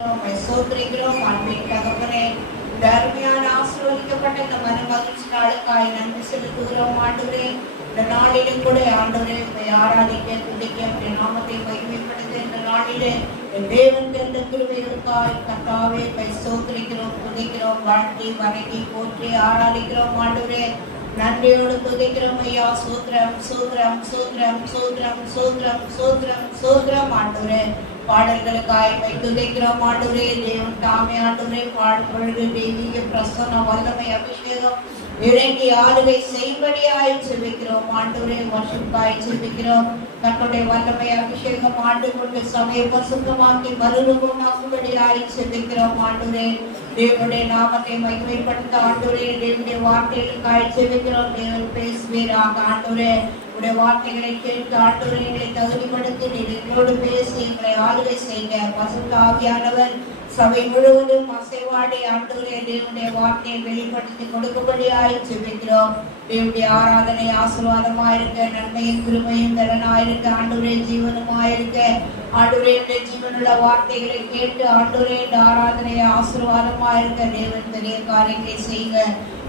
சோதரிக்கிறோம் அன்பின் தகப்பனே. இந்த அருமையான ஆசீர்வதிக்கப்பட்ட இந்த மன மகிழ்ச்சி நாளுக்காய் நன்றி செலுத்துகிறோம் ஆண்டவரே. இந்த நாளிலும் கூட ஆண்டவரே ஆராதிக்க துதிக்க அப்படி நாமத்தை மகிமைப்படுத்த இந்த நாளிலே தேவன் தந்த கிருபைகளுக்காய் கர்த்தாவே சோதரிக்கிறோம் துதிக்கிறோம் வாழ்த்தி வணங்கி போற்றி ஆராதிக்கிறோம் ஆண்டவரே. நன்றியோடு துதிக்கிறோம் ஐயா. சூத்திரம் சூத்திரம் சூத்திரம் சூத்திரம் சூத்திரம் சூத்திரம் சூத்திரம் ஆண்டவரே. பாடல்களுக்காய் துதிக்கிறோம் ஆண்டவரே. தேவன் தாமே ஆண்டவரே பாடுபொழுது தெய்வீக பிரசன்ன வல்லமை அபிஷேகம் இறங்கி ஆளுகை செய்வடியாய் செபிக்கிறோம் ஆண்டவரே. வருஷக்காய் செபிக்கிறோம். தன்னுடைய வல்லமை அபிஷேகம் ஆண்டு கொண்டு சமய பரிசுத்தமாக்கி மறுரூபமாக்கும்படியாய் செபிக்கிறோம் ஆண்டவரே. தேவனுடைய நாமத்தை மகிமைப்படுத்த ஆண்டவரே. தேவனுடைய வார்த்தைகளுக்காய் செபிக்கிறோம். தேவன் பேசுவீராக ஆண்டவரே. உடைய வார்த்தைகளை கேட்டு ஆண்டவரை எங்களை தகுதிப்படுத்தி நீர் எங்களோடு பேசி எங்களை ஆளுகை செய்ய பசுத்த ஆவியானவர் சபை முழுவதும் அசைவாடி ஆண்டவரே தேவனுடைய வார்த்தையை வெளிப்படுத்தி கொடுக்கும்படியாய் செபிக்கிறோம். தேவனுடைய ஆராதனை ஆசீர்வாதமாயிருக்க, நன்மையும் கிருபையும் பலனாயிருக்க, ஆண்டவரே ஜீவனுமாயிருக்க, ஆண்டவரே ஜீவனுள்ள வார்த்தைகளை கேட்டு ஆண்டவரே இந்த ஆராதனை ஆசீர்வாதமாயிருக்க தேவன் பெரிய காரியங்களை செய்க.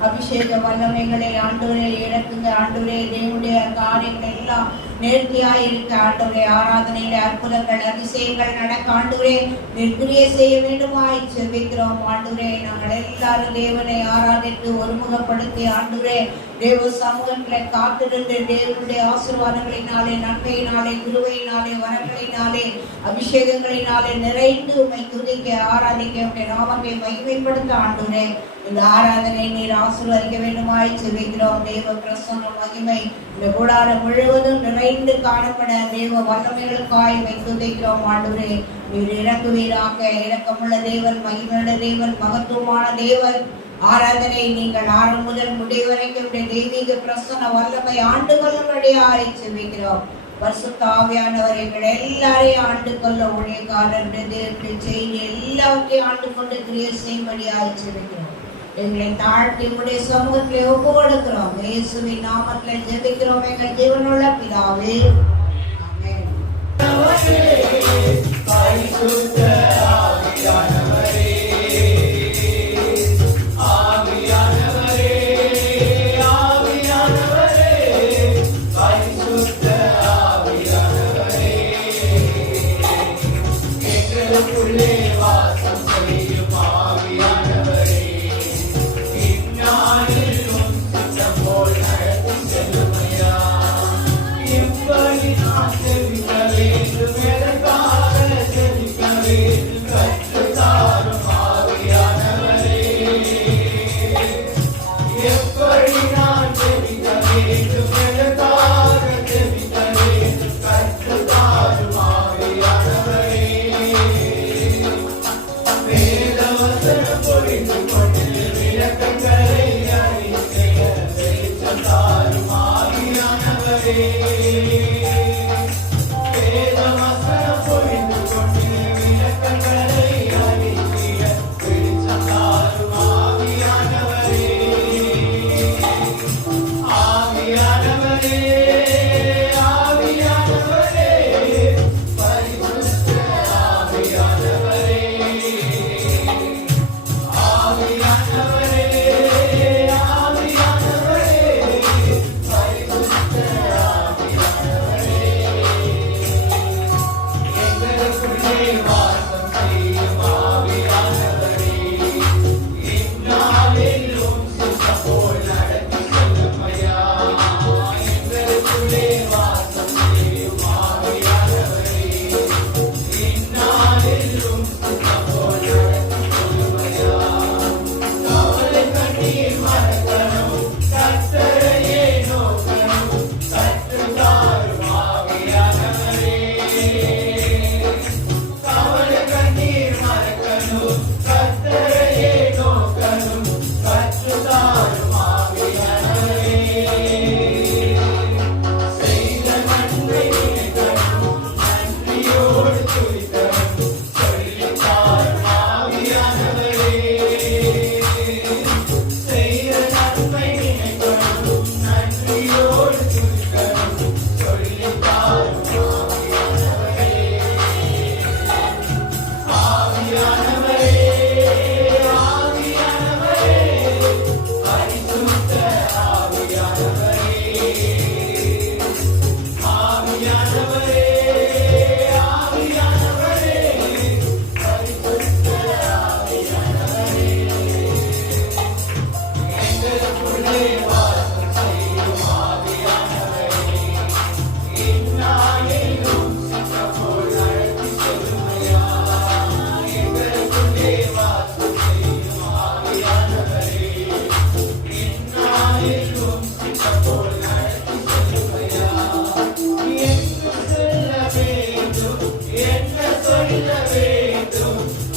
அபிஷேக வல்லமைகளை ஆண்டவரே இறக்குங்க ஆண்டவரே. தேவனுடைய காரியங்கள் எல்லாம் நேர்த்தியாய் இருக்க ஆண்டவரே. ஆராதனையில அற்புதங்கள் அதிசயங்கள் நடக்க ஆண்டவரே நிற்கிரிய செய்ய வேண்டுமாய் செபிக்கிறோம் ஆண்டவரே. நாங்கள் எல்லாரும் தேவனை ஆராதித்து ஒருமுகப்படுத்தி ஆண்டவரே தேவ சமூகங்களை காத்திருந்து தேவனுடைய ஆசீர்வாதங்களினாலே, நன்மையினாலே, கிருபையினாலே, வரங்களினாலே, அபிஷேகங்களினாலே நிறைந்து உம்மை துதிக்க ஆராதிக்க உடைய நாமத்தை மகிமைப்படுத்த ஆண்டவரே இந்த ஆராதனை நீர் ஆசீர்வதிக்க வேண்டுமாய் செபிக்கிறோம். தேவ பிரசன்ன மகிமை இந்த கூடாரம் முழுவதும் நிறைந்து காணப்பட தேவ வல்லமைகளுக்காய் துதிக்கிறோம் ஆண்டவரே. நீர் இறக்குவீராக. இரக்கமுள்ள தேவன், மகிமையுள்ள தேவன், மகத்துவமான தேவன். ஆராதனை நீங்கள் ஆரம்பம் முதல் முடிவு வரைக்கும் தெய்வீக பிரசன்ன வல்லமை ஆண்டு கொள்ளும்படியாய் செபிக்கிறோம். பரிசுத்த ஆவியானவர் எங்கள் எல்லாரையும் ஆண்டு கொள்ள ஊழியக்காரர் செய்தி எல்லாவற்றையும் ஆண்டு கொண்டு கிரியை செய்யும்படியாய் செபிக்கிறோம். எங்களை தாழ்த்தி உடைய சமூகத்திலே ஒப்பு கொடுக்கிறோம். இயேசுவின் நாமத்திலே ஜெபிக்கிறோம் எங்கள் ஜீவனுள்ள பிதாவே. ஆமென். Everybody,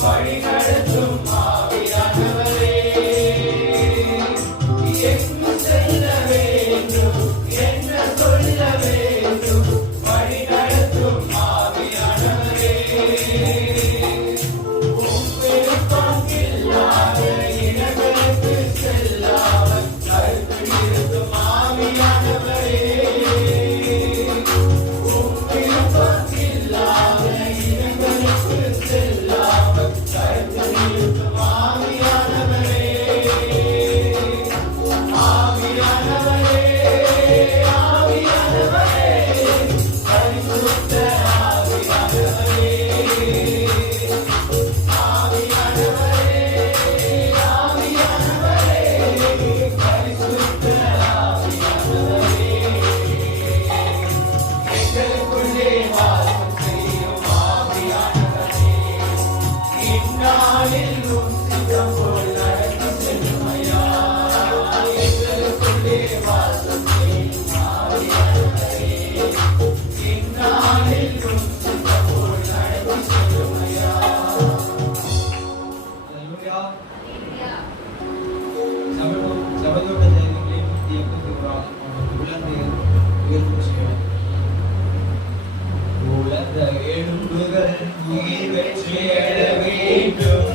வழிநடத்தும் ஆவியானவரே, எங்கு செல்ல வேண்டும், என்ன சொல்ல வேண்டும், வழிநடத்தும் ஆவியானவரே, உம் விருப்பம் இல்லாத இடங்களுக்கு செல்லாமல் கருத்து நிறுத்தும் ஆவியானவரே, உம் விருப்பம் இல்லாத இடங்களுக்கு செல்லாமல் கருத்து நிறுத்தும் ஆவியானவரே, ஆவியானவரே, ஆவியானவரே, பரிசுத்த ஆவியானவரே, ஆவியானவரே, ஆவியானவரே, பரிசுத்த ஆவியானவரே, எங்களுக்குள்ளே வாசம் செய்யும் ஆவியானவரே, இந்நாளில் உம் சித்தம் போல் நடத்தி செல்லும் ஐயா. எங்களுக்குள்ளே வாசம் செய்யும் ஆவியானவரே, இந்நாளில் உம் சித்தம் போல் நடத்தி செல்லும் ஐயா. Haleluya. சபையோட ஜெயங்களை பற்றி எப்போதுகிறார் உலர்ந்து உயர்வு செய்யும் உலர்ந்த எலும்புகள் உயிர் பெற்று எழ வேண்டும்,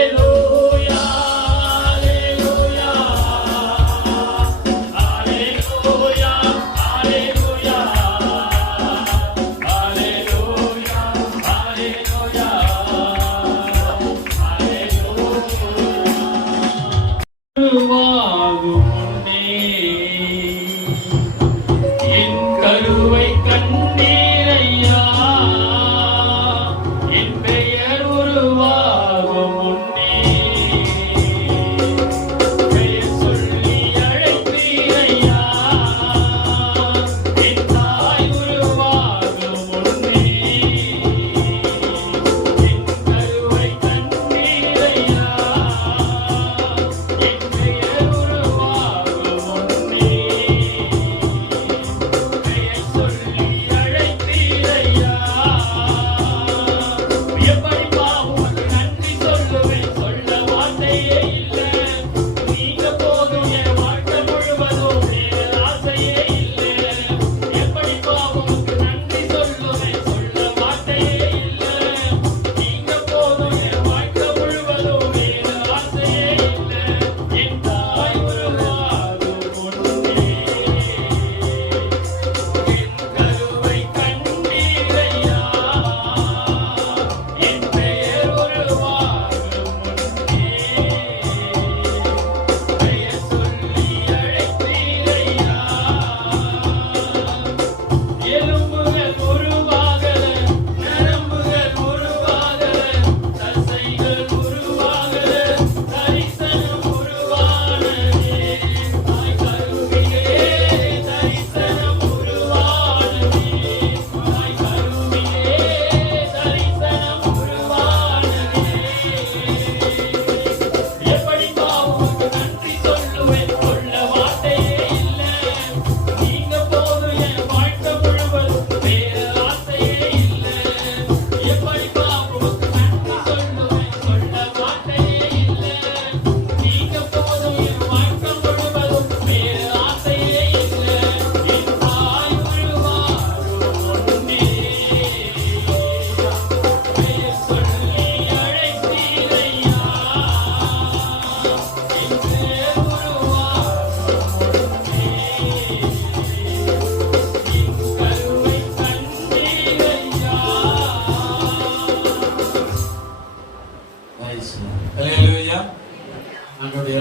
Hallelujah, hallelujah, hallelujah, hallelujah, hallelujah, hallelujah,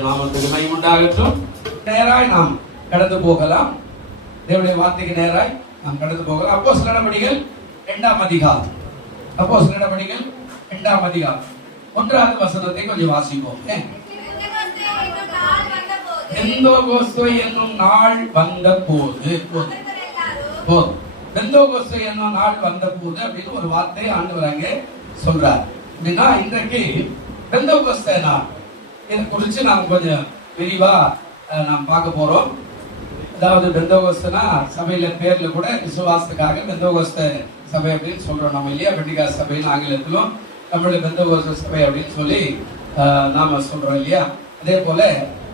நாமத்துக்கு மகிமை உண்டாகட்டும். நேராய் நாம் கடந்து போகலாம். தேவனுடைய வார்த்தைக்கு நேராய் நாம் கடந்து போகலாம். அப்போஸ்தலர் நடபடிகள் 2ஆம் அதிகாரம். அப்போஸ்தலர் நடபடிகள் 2ஆம் அதிகாரம் 1வது வசனத்தை கொஞ்சம் வாசிப்போம். பெந்தோகோஸ்தே என்னும் நாள் வந்தபோது, பெந்தோகோஸ்தே என்னும் நாள் வந்தபோது அப்படின்னு ஒரு வார்த்தையை ஆண்டவர் அங்கே சொல்றார். அப்படின்னா இன்றைக்கு பெந்தோகோஸ்தே நாள், இதை குறித்து நாம் கொஞ்சம் விரிவா நாம் பார்க்க போறோம். அதாவது பெந்தோகோஸ்துனா சபையில பேர்ல கூட விசுவாசத்துக்காக பெந்தோகோஸ்த சபை அப்படின்னு சொல்றோம் நம்ம இல்லையா. பெண்டிகாஸ்ட் சபைன்னு ஆங்கிலத்திலும் நம்மளுடைய பெந்தோகோஸ்த சபை அப்படின்னு சொல்லி நாம சொல்றோம் இல்லையா. அதே போல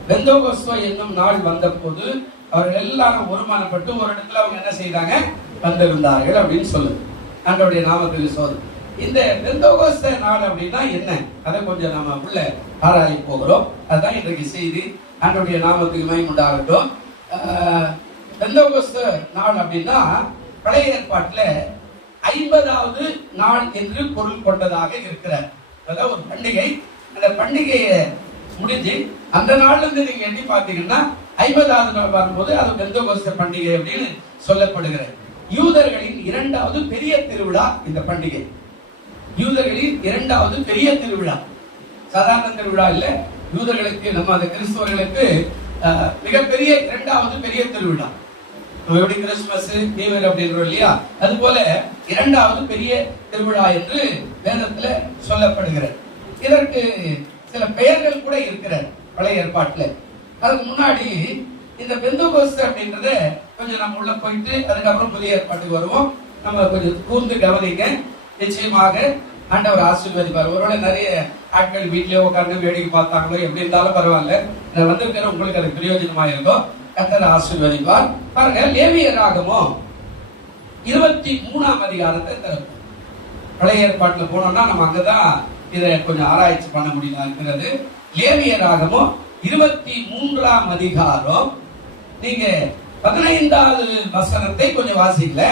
பெந்தோகோஸ்தோ என்னும் நாள் வந்த போது அவர்கள் எல்லாரும் ஒருமானப்பட்டு ஒரு இடத்துல அவங்க என்ன செய்தாங்க, வந்திருந்தார்கள் அப்படின்னு சொல்லுது. ஆண்டவருடைய நாமத்துக்கு சோதனை. இந்த பெந்தோகோஸ்த நாள் அப்படின்னா என்ன, அதை கொஞ்சம் நாம உள்ள ஆராய போகிறோம். அதுதான் இன்றைக்கு செய்தி. ஆண்டவருடைய நாமத்துக்கு மகிமை உண்டாகட்டும். பெந்தோகோஸ்த நாள் அப்படின்னா பழைய ஏற்பாட்டுல 50வது நாள் என்று பொருள் கொண்டதாக இருக்கிறார். அதாவது ஒரு பண்டிகை, அந்த பண்டிகையை முடிஞ்சு அந்த நாள்ல இருந்து நீங்க எண்ணி பாத்தீங்கன்னா 50வது நாள் வரும்போது அது பெந்தோகோஸ்த பண்டிகை அப்படின்னு சொல்லப்படுகிறது. யூதர்களின் 2வது பெரிய திருவிழா இந்த பண்டிகை. யூதர்களின் 2வது பெரிய திருவிழா, சாதாரண திருவிழா இல்ல. யூதர்களுக்கு, நம்ம அந்த கிறிஸ்தவர்களுக்கு மிகப்பெரிய 2வது பெரிய திருவிழா. எப்படி கிறிஸ்துமஸ், நியூ இயர் அப்படின்றோம் இல்லையா, அது போல 2வது பெரிய திருவிழா என்று வேதத்துல சொல்லப்படுகிறது. இதற்கு சில பெயர்கள் கூட இருக்கிறது பழைய ஏற்பாட்டுல. அதுக்கு முன்னாடி இந்த பெந்தோகோஸ்து அப்படின்றத கொஞ்சம் நம்ம உள்ள போயிட்டு அதுக்கப்புறம் புதிய ஏற்பாட்டுக்கு வருவோம். நம்ம கொஞ்சம் கூர்ந்து கவனிங்க. நிச்சயமாக ஆண்டவர் ஆசீர்வதிப்பார். ஒருவேளை நிறைய ஆட்கள் வீட்டிலே உட்கார்ந்து வேடிக்கை பார்த்தாங்களோ எப்படி இருந்தாலும் பரவாயில்ல, நான் வந்திருக்கிற உங்களுக்கு அது பிரயோஜனமா இருக்கும். கர்த்தர் ஆசீர்வதிப்பார். பாருங்க, லேவியராகமம் 23ஆம் அதிகாரத்தை திறப்போம். பழைய ஏற்பாட்டுல போனோம்னா நம்ம அங்கதான் இதை கொஞ்சம் ஆராய்ச்சி பண்ண முடியுமா இருக்கிறது. லேவியராகமம் 23ஆம் அதிகாரம், நீங்க 15வது வசனத்தை கொஞ்சம் வாசிக்கல.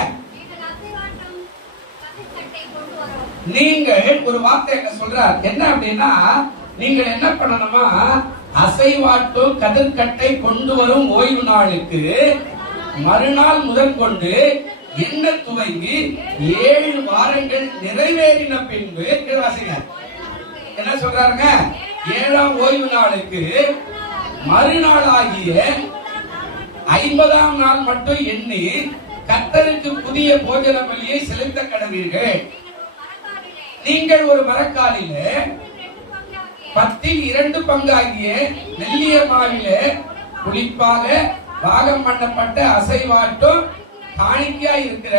நீங்கள் ஒரு வார்த்தை என்ன சொல்றார், என்ன அப்படின்னா, நீங்கள் என்ன பண்ணணுமா, அசைவாட்டும் கதிர்கட்டை கொண்டு வரும் ஓய்வு நாளுக்கு மறுநாள் முதற்கொண்டு என்ன துவங்கி 7 வாரங்கள் நிறைவேறின பின்பு, என்ன சொல்றாருங்க, 7ஆம் ஓய்வு நாளுக்கு மறுநாளாகிய 50ஆம் நாள் மட்டும் எண்ணி கர்த்தருக்கு புதிய போஜன பலியை செலுத்த கடவீர்கள். நீங்கள் ஒரு மரக்காலிலே 10 2 பங்காகிய மெல்லிய மாவிலே புளிப்பாக பாகம் பண்ணப்பட்ட அசைவாட்டும் காணிக்கையா இருக்கிற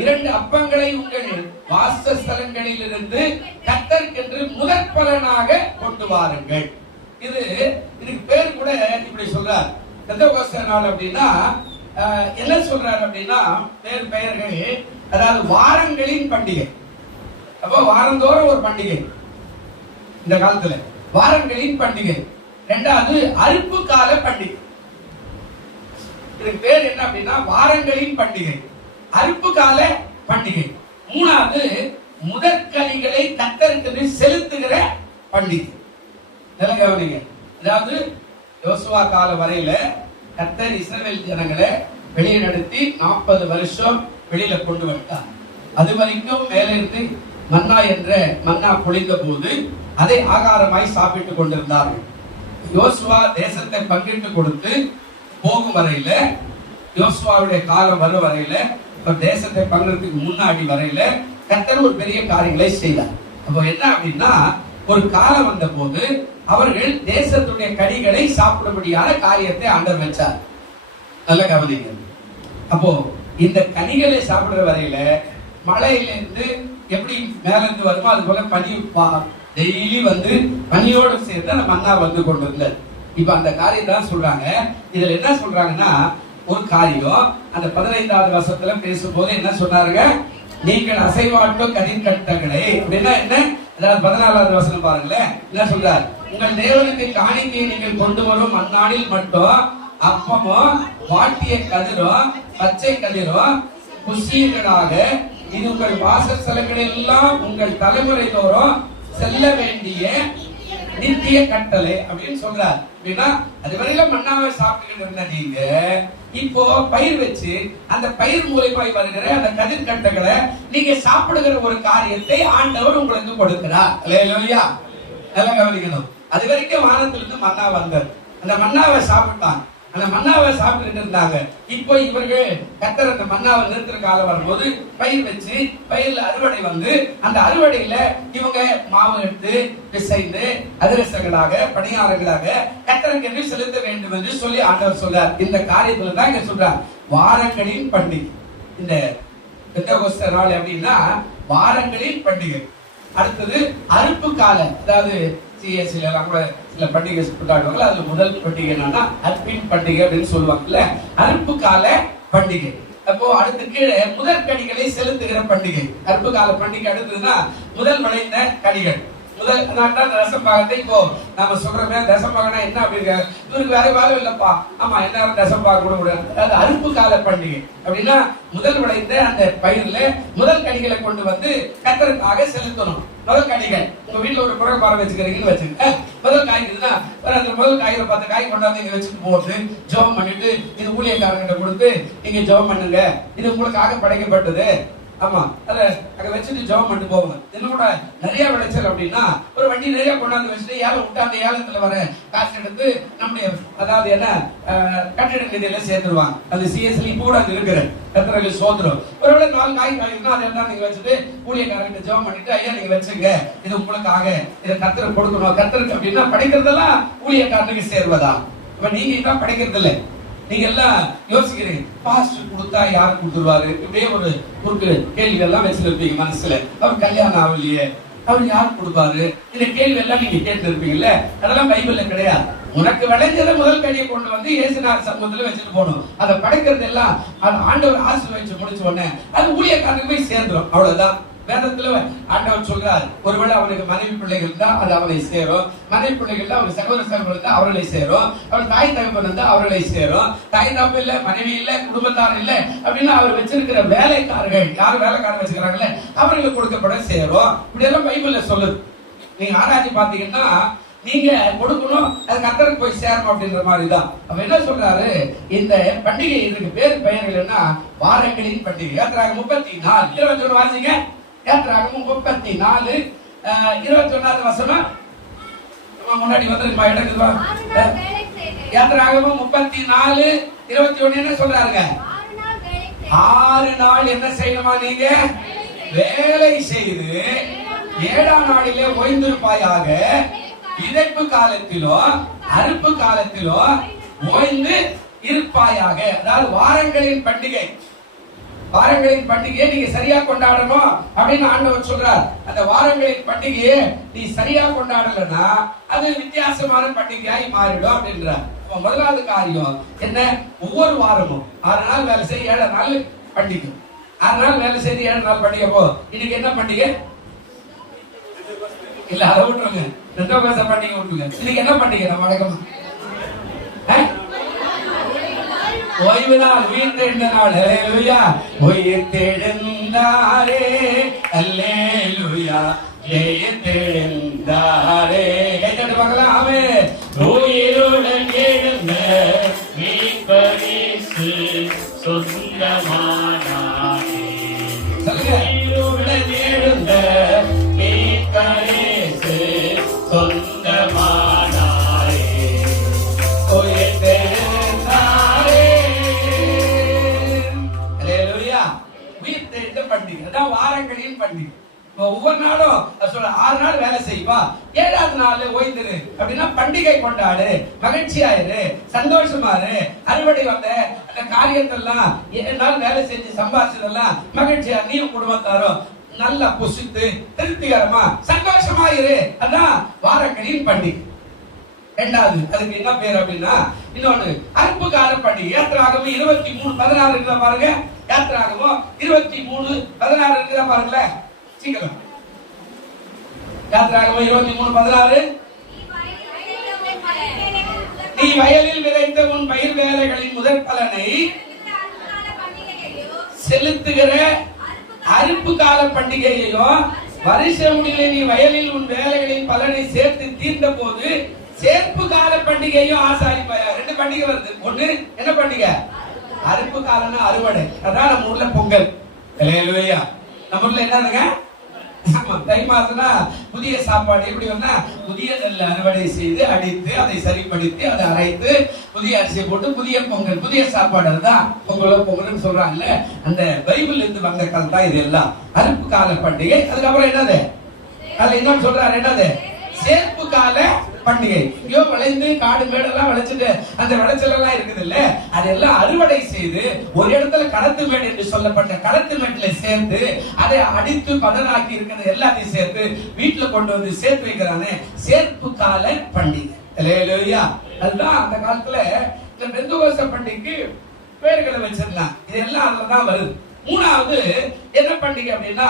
2 அப்பங்களை உங்கள் வாசஸ்தலங்களில் இருந்து கர்த்தருக்கென்று முதற் பலனாக கொண்டு வாருங்கள். இதுக்கு பேர் கூட இப்படி சொல்றார். பெந்தோகோஸ்த நாள் அப்படின்னா என்ன சொல்றாரு அப்படின்னா, பெயர்கள், அதாவது வாரங்களின் பண்டிகை. அப்போ வாரந்தோறும் ஒரு பண்டிகை. இந்த காலத்துல வாரங்களின் பண்டிகை. 2வது அறுப்பு கால பண்டிகை. இதுக்கு பேர் என்ன அப்படின்னா வாரங்களின் பண்டிகை, அறுப்பு கால பண்டிகை. 3வது முதற்கனிகளை கர்த்தருக்கு செலுத்துகிற பண்டிகை. நல்ல கவனிங்க. அதாவது யோசுவா கால வரையில கர்த்தர் இஸ்ரவேல் ஜனங்களை வெளியே நடத்தி 40 வருஷம் வெளியில கொண்டு வந்தார். அது வரைக்கும் மேல இருந்து மன்னா என்ற மன்னா பொழிந்த போது அதை ஆகாரமாய் சாப்பிட்டுக் கொண்டிருந்தார்கள். யோசுவா தேசத்தை பங்கிட்டு கொடுத்து போகும் வரையில, யோசுவாவுடைய காலம் வரும் வரையில, தேசத்தை பங்கிறதுக்கு முன்னாடி வரையில கர்த்தர் ஒரு பெரிய காரியங்களை செய்தார். அப்போ என்ன அப்படின்னா, ஒரு காலம் வந்த போது அவர்கள் தேசத்துடைய கனிகளை சாப்பிடும்படியான காரியத்தை ஆண்டவர் வச்சார். நல்ல கவனிங்க. அப்போ இந்த கனிகளை சாப்பிடுற வரையில மழையிலிருந்து எப்படி மேல இருந்து வருமோ அது போல பனி டெய்லி வந்து பனியோடு சேர்த்து அந்த மன்னா வந்து கொண்டு வந்தது. இப்ப அந்த காரியம் தான் சொல்றாங்க. இதுல என்ன சொல்றாங்கன்னா, ஒரு காரியம் அந்த 15வது வசனத்துல பேசும்போது என்ன சொன்னாருங்க, நீங்கள் அசைவாட்டும் கதிர்கட்டங்களை அப்படின்னா என்ன, அதாவது 14வது வசனம் பாருங்களேன், என்ன சொல்றார், உங்கள் தேவனுக்கு காணிக்கையை நீங்கள் கொண்டு வரும் அந்நாளில் மட்டும் அப்பமும் வாட்டிய கதிரும் பச்சை கதிரும் புசியங்களாக இது உங்கள் வாசஸ்தலங்களில் எல்லாம் உங்கள் தலைமுறை தோறும் செல்ல வேண்டிய நித்திய கட்டளை அப்படின்னு சொல்றார். அப்படின்னா அதுவரையில மன்னாவை சாப்பிட்டு இருந்த நீங்க இப்போ பயிர் வச்சு அந்த பயிர் மூலமாய் வருகிற அந்த கதிர்கட்டைகளை நீங்க சாப்பிடுகிற ஒரு காரியத்தை ஆண்டவர் உங்களுக்கு கொடுக்கிறார். அல்லேலூயா. நல்லா கவனிக்கணும். அது வரைக்கும் வானத்திலிருந்து மன்னா வந்தார். அந்த மன்னாவை சாப்பிட்டான். அந்த மன்னாவை சாப்பிட்டுட்டு இருந்தாங்க. இப்போ இவர்கள் கர்த்தர் அந்த மன்னாவை நிறுத்துற காலம் வரும்போது பயிர் வச்சு பயிர்ல அறுவடை வந்து அந்த அறுவடையில இவங்க மாவு எடுத்து பிசைந்து அதிரசங்களாக பணியாரங்களாக கர்த்தருக்கு என்று செலுத்த வேண்டும் என்று சொல்லி ஆண்டவர் சொல்றார். இந்த காரியத்துல தான் இங்க சொல்றார் வாரங்களின் பண்டிகை. இந்த பெந்தகோஸ்தே நாள் அப்படின்னா வாரங்களின் பண்டிகை. அடுத்தது அறுப்பு காலம், அதாவது சிஎஸ்சில எல்லாம் கூட சில பண்டிகை கொண்டாடுவாங்க. அதுல முதல் பண்டிகை என்னன்னா அர்ப்பின் பண்டிகை அப்படின்னு சொல்லுவாங்கல்ல, அறுப்பு கால பண்டிகை. அப்போ அடுத்து கீழே முதல் கனிகளை செலுத்துகிற பண்டிகை. அறுப்பு கால பண்டிகை அடுத்ததுன்னா முதல் விளைந்த கனிகள். முதல் தசம் பாகத்தை இப்போ நாம சொல்றோமே, தசம் பாகனா என்ன அப்படிங்க, இவருக்கு வேற வேலை இல்லப்பா, ஆமா என்ன தசம் பாக கூட முடியாது. அதாவது அறுப்பு கால பண்டிகை அப்படின்னா முதல் விளைந்த அந்த பயிர்ல முதல் கனிகளை கொண்டு வந்து கர்த்தருக்காக செலுத்தணும். முதல் கனிகள் உங்க வீட்டுல ஒரு குறை மரம் வச்சுக்கிறீங்கன்னு வச்சுக்க, முதல் காய்க்குதுன்னா அந்த முதல் காய்களை 10 காய் கொண்டாந்து இங்க வச்சுட்டு போட்டு ஜெபம் பண்ணிட்டு இது ஊழியக்காரங்கிட்ட கொடுத்து நீங்க ஜெபம் பண்ணுங்க, இது உங்களுக்காக படைக்கப்பட்டது, ஆமா அத அங்க வச்சுட்டு ஜெபம் பண்ணிட்டு போவாங்க. இன்னும் கூட நிறைய விளைச்சல் அப்படின்னா ஒரு வண்டி நிறைய கொண்டாந்து வச்சுட்டு ஏலம் விட்டு அந்த ஏலத்துல வர காசு எடுத்து நம்முடைய அதாவது என்ன கட்டிட நிதியில சேர்த்துருவாங்க. அது சிஎஸ்ல இப்போ கூட அது இருக்கிற கர்த்தருக்கு சோதரம். ஒருவேளை 4 காய் காய்னா அதெல்லாம் நீங்க வச்சுட்டு ஊழியக்காரங்கிட்ட ஜெபம் பண்ணிட்டு ஐயா நீங்க வச்சுங்க, இது உங்களுக்காக, இதை கர்த்தருக்கு கொடுக்கணும். கர்த்தருக்கு அப்படின்னா படைக்கிறதெல்லாம் ஊழியக்காரனுக்கு சேர்வதா? இப்ப நீங்க இதான் படைக்கிறது இல்லை. நீங்க எல்லாம் யோசிக்கிறீங்க பாஸ்டர் கொடுத்தா யாரு கொடுத்துருவாரு, இப்படியே ஒரு கேள்வி எல்லாம் வச்சிருப்பீங்க மனசுல. அவர் கல்யாணம் ஆகலையே, அவர் யாரு கொடுப்பாரு, இந்த கேள்வி எல்லாம் நீங்க கேட்டு இருப்பீங்கல்ல. அதெல்லாம் பைபிள்ல கிடையாது. உனக்கு விளைஞ்சத முதல் கனியை கொண்டு வந்து இயேசுநாதர் சமூகத்துல வச்சுட்டு போகணும். அதை படைக்கிறது எல்லாம் ஆண்டவர் ஆசீர்வதிச்சு முடிச்ச உடனே அது ஊழியக்காரனுக்கு போய் சேர்ந்துடும். அவ்வளவுதான். வேதத்துல ஆண்டவர் சொல்றாரு, ஒருவேளை அவனுக்கு மனைவி பிள்ளைகள் இருந்தா அது அவனை சேரும், மனைவி பிள்ளைகள் தான் அவன் சகோதர சகோதரர்கள் இருந்தா அவர்களை சேரும், அவன் தாய் தகப்பன் இருந்தா அவர்களை சேரும். தாய் தகப்பன் இல்ல, மனைவி இல்ல, குடும்பத்தார் இல்ல அப்படின்னா அவர் வச்சிருக்கிற வேலைக்காரர்கள் யாரு வேலைக்காரர் வச்சுக்கிறாங்கல்ல அவர்களுக்கு கொடுக்கப்பட சேரும். இப்படி எல்லாம் பைபிள்ல சொல்லுது. நீங்க ஆராய்ச்சி பாத்தீங்கன்னா நீங்க கொடுக்கணும், அது கர்த்தருக்கு போய் சேரும் அப்படின்ற மாதிரி தான். அப்ப என்ன சொல்றாரு, இந்த பண்டிகை இதுக்கு பெயர்கள் என்ன, வாரங்களின் பண்டிகை. யாத்திராகமம் 34 21 வாசிங்க. யாத்திராகமம் 34 21 வசனம் முன்னாடி வந்துருமா எடுக்குதுவா. யாத்திராகமம் 34 21 என்ன சொல்றாருங்க, 6 நாள் என்ன செய்யணுமா நீங்க வேலை செய்து 7ஆம் நாளிலே ஓய்ந்திருப்பாயாக. விதைப்பு காலத்திலோ அறுப்பு காலத்திலோ ஓய்ந்து இருப்பாயாக. அதாவது வாரங்களின் பண்டிகை, வாரங்களின் பண்டிகையை நீங்க சரியா கொண்டாடணும் அப்படின்னு ஆண்டவர் சொல்றார். அந்த வாரங்களின் பண்டிகையை நீ சரியா கொண்டாடலன்னா அது வித்தியாசமான பண்டிகையாய் மாறிடும் அப்படின்றார். முதலாவது காரியம் என்ன, ஒவ்வொரு வாரமும் 6 நாள் வேலை செய்ய 7 நாள் பண்டிகை. 6 நாள் வேலை செய்து 7 நாள் பண்டிகை. போ இன்னைக்கு என்ன பண்டிகை இல்ல, அதை விட்டுருங்க, பண்டிகை விட்டுருங்க. இன்னைக்கு என்ன பண்டிகை நம்ம வழக்கமா ஓய்வு நாள், உயிர் தெழுந்த நாள். அல்லேலூயா, உயிர் தெழுந்தாரே, அல்லேலூயா, உயிர் தெழுந்தாரே. கைத்தட்டு பார்க்கலாம். ஆமென். உயிருடன் எழுந்த மீட்பரிசு சொந்தமானாரே. சொல்லுங்க. உயிருடன் எழுந்த மீட்பரிசு சொந்தமானாரே. உயிர் தெழுந்தாரே. அல்லேலூயா, உயிர் தெழுந்த பண்டிகை. அதான் வாரங்களின் பண்டிகை. ஒவ்வொரு நாளும் 6 நாள் வேலை செய்வா, 7ஆவது நாள் ஓய்ந்துரு அப்படின்னா பண்டிகை கொண்டாடு, மகிழ்ச்சியாயிரு, சந்தோஷமாரு. அறுவடை வந்த அந்த காரியத்தெல்லாம் 7 நாள் வேலை செஞ்சு சம்பாதிச்சதெல்லாம் மகிழ்ச்சியா நீயும் குடும்பத்தாரும் நல்லா புசித்து திருப்திகரமா சந்தோஷமாயிரு. அதான் வாரங்களின் பண்டிகை. இரண்டாவது அதுக்கு என்ன பேர் அப்படின்னா இன்னொன்னு அறுப்பு கால பண்டிகை. யாத்திராகமம் 23:16 இருக்கிற பாருங்க. யாத்திராகமம் 23:16 இருக்கிற பாருங்களேன். சீக்கிரம். யாத்திராகமம் 23:16 நீ வயலில் விதைத்த உன் பயிர் வேலைகளின் முதற் பலனை செலுத்துகிற அறுப்பு கால பண்டிகையையும் வருஷ முடிவில் நீ வயலில் உன் வேலைகளின் பலனை சேர்த்து தீர்ந்த போது சேர்ப்பு கால பண்டிகையும் ஆசாரிப்பாயா. 2 பண்டிகை வருது. ஒண்ணு என்ன பண்டிகை, அறுப்பு காலம்னா அறுவடை. அதான் நம்ம ஊர்ல பொங்கல். அல்லேலூயா. நம்ம ஊர்ல என்னதுங்க ஆமா, தை மாசம்னா புதிய சாப்பாடு எப்படி வந்தா புதிய நெல் அறுவடை செய்து அடித்து அதை சரிப்படுத்தி அதை அரைத்து புதிய அரிசியை போட்டு புதிய பொங்கல் புதிய சாப்பாடு. அதுதான் பொங்கல்னு சொல்றாங்கல்ல. அந்த பைபிள் இருந்து வந்த காலம் தான் இது எல்லாம். அறுப்பு கால பண்டிகை. அதுக்கப்புறம் என்னது அதுல இன்னொன்னு சொல்றாரு, என்னது சேர்ப்பு கால பண்டிகை. ஐயோ விளைந்து காடு மேடெல்லாம் விளைச்சிட்டு அந்த விளைச்சல் எல்லாம் இருக்குது இல்ல, அதெல்லாம் அறுவடை செய்து ஒரு இடத்துல கடத்து மேடு என்று சொல்லப்பட்ட கடத்து மேட்டுல சேர்த்து அதை அடித்து பதனாக்கி இருக்கிறது எல்லாத்தையும் சேர்த்து வீட்டுல கொண்டு வந்து சேர்த்து வைக்கிறானே சேர்ப்பு கால பண்டிகை. அல்லேலூயா. அதுதான் அந்த காலத்துல இந்த பெந்தகோஸ்தே பண்டிகைக்கு பேர்களை வச்சிருந்தாங்க. இதெல்லாம் அதுலதான் வருது. மூணாவது என்ன பண்டிகை அப்படின்னா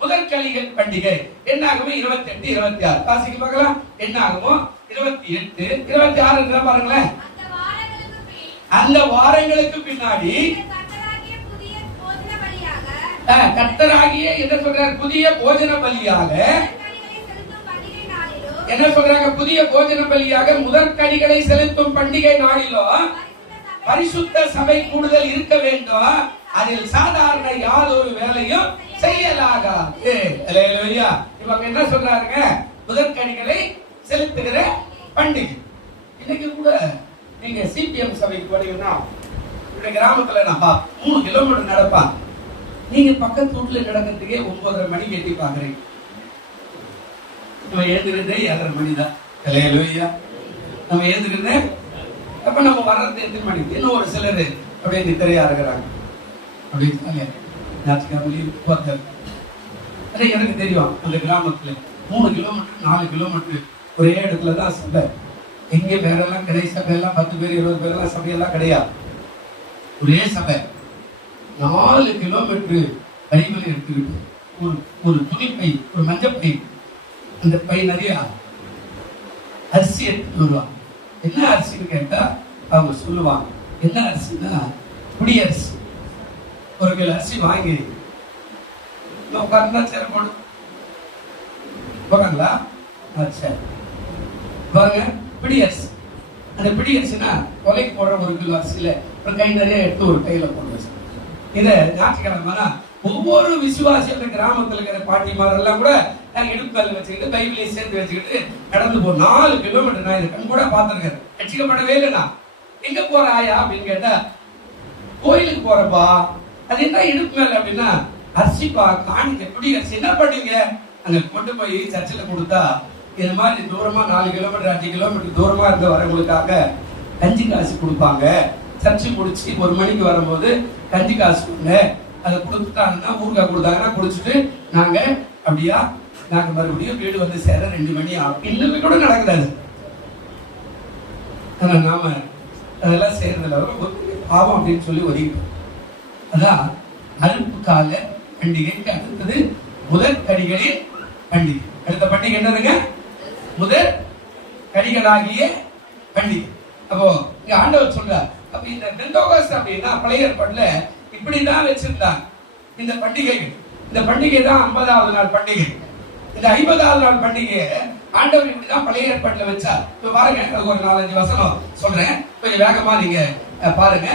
முதற்கலிகள் பண்டிகை. என்ன ஆகுமோ 28, 26 வாசிக்க பார்க்கலாம். என்ன ஆகுமோ 28, 26 பாருங்களேன். அந்த வாரங்களுக்கு பின்னாடி கர்த்தராகிய என்ன சொல்றாரு, புதிய போஜன பலியாக என்ன சொல்றாங்க, புதிய போஜன பலியாக முதற்கனிகளை செலுத்தும் பண்டிகை நாளிலோ பரிசுத்த சபை கூடுதல் இருக்க வேண்டும். அதில் சாதாரண யாதொரு வேலையும் செய்யலாகாது. அல்லேலூயா. இவங்க என்ன சொல்றாங்க, முதற்கனிகளை செலுத்துகிற பண்டிகை. இன்னைக்கு கூட நீங்க சிபிஎம் சபைக்கு போனீங்கன்னா இந்த கிராமத்துல நான் 3 கிலோமீட்டர் நடப்பான். நீங்க பக்கத்து வீட்டுல நடக்கிறதுக்கே 9:30 மணிக்கு எட்டி பாக்குறீங்க. நம்ம ஏந்துக்கிறதே 7:30 மணிதான். அல்லேலூயா. நம்ம ஏந்துக்கிறதே அப்ப நம்ம வர்றது எத்தனை மணிக்கு. இன்னும் ஒரு சிலர் அப்படியே நித்திரையா இருக்கிறாங்க. அப்படின்னு எனக்கு தெரியும். அந்த கிராமத்துல 3 கிலோமீட்டர் 4 கிலோமீட்டர் ஒரே இடத்துலதான் சபை. எங்க வேற எல்லாம் கிடையாது. சபை எல்லாம் 10 பேர் 20 பேர் எல்லாம் சபையெல்லாம் கிடையாது. ஒரே சபை. 4 கிலோமீட்டர் பைபிள் எடுத்துக்கிட்டு ஒரு துணி பை, ஒரு மஞ்சள் பை, அந்த பை நிறைய அரிசி எடுத்துட்டு வருவாங்க. என்ன அரிசின்னு கேட்டா அவங்க சொல்லுவாங்க, என்ன அரிசின்னா குடியரிசி. 1 கிலோ அரிசி வாங்கி உட்கார்ந்தா சரி போடு போறாங்களா. சரி பாருங்க, பிடி அரிசி. அந்த பிடி அரிசினா கொலைக்கு போடுற 1 கிலோ அரிசியில ஒரு கை நிறைய எடுத்து ஒரு கையில போட்டு வச்சு இதை ஞாயிற்றுக்கிழமைனா ஒவ்வொரு விசுவாசி அந்த கிராமத்துல இருக்கிற பாட்டிமார் எல்லாம் கூட இடுப்புல வச்சுக்கிட்டு பைபிளையும் சேர்த்து வச்சுக்கிட்டு கடந்து போ 4 கிலோமீட்டர். நான் இதை கண் கூட பார்த்திருக்கேன். ரட்சிக்கப்படவே இல்லைனா எங்க போற ஆயா அப்படின்னு கேட்டா கோயிலுக்கு போறப்பா. அது என்ன இடுப்பு மேல அப்படின்னா அரிசிப்பா காணிக்க பிடி அரிசி. என்ன பண்ணுவீங்க, அங்க கொண்டு போய் சர்ச்சில் கொடுத்தா இது மாதிரி தூரமா 4 கிலோமீட்டர் 5 கிலோமீட்டர் தூரமா இருந்து வரவங்களுக்காக கஞ்சி காசு கொடுப்பாங்க. சர்ச்சு முடிச்சு 1 மணிக்கு வரும்போது கஞ்சி காசு கொடுங்க. அதை கொடுத்துட்டாங்கன்னா ஊருக்காக கொடுத்தாங்கன்னா குடிச்சிட்டு நாங்க அப்படியா நாங்க மறுபடியும் வீடு வந்து சேர 2 மணி ஆகும். இன்னுமே கூட நடக்குது. ஆனா நாம அதெல்லாம் செய்யறதுல பாவம் அப்படின்னு சொல்லி ஒதுக்கிட்டோம். அதான் அறுப்பு கால பண்டிகைக்கு அடுத்தது முதற் கடிகளின் பண்டிகை. அடுத்த பண்டிகை என்னதுங்க, முதற் கடிகளாகிய பண்டிகை. அப்போ இங்க ஆண்டவர் சொல்றார். அப்ப இந்த பெந்தகோஸ்தே அப்படின்னா பழைய ஏற்பாட்டுல இப்படிதான் வச்சிருந்தாங்க இந்த பண்டிகைகள். இந்த பண்டிகை தான் 50வது நாள் பண்டிகை. இந்த 50வது நாள் பண்டிகை ஆண்டவர் இப்படிதான் பழைய ஏற்பாட்டுல வச்சார். இப்ப பாருங்க, ஒரு 4-5 வசனம் சொல்றேன், கொஞ்சம் வேகமா நீங்க பாருங்க.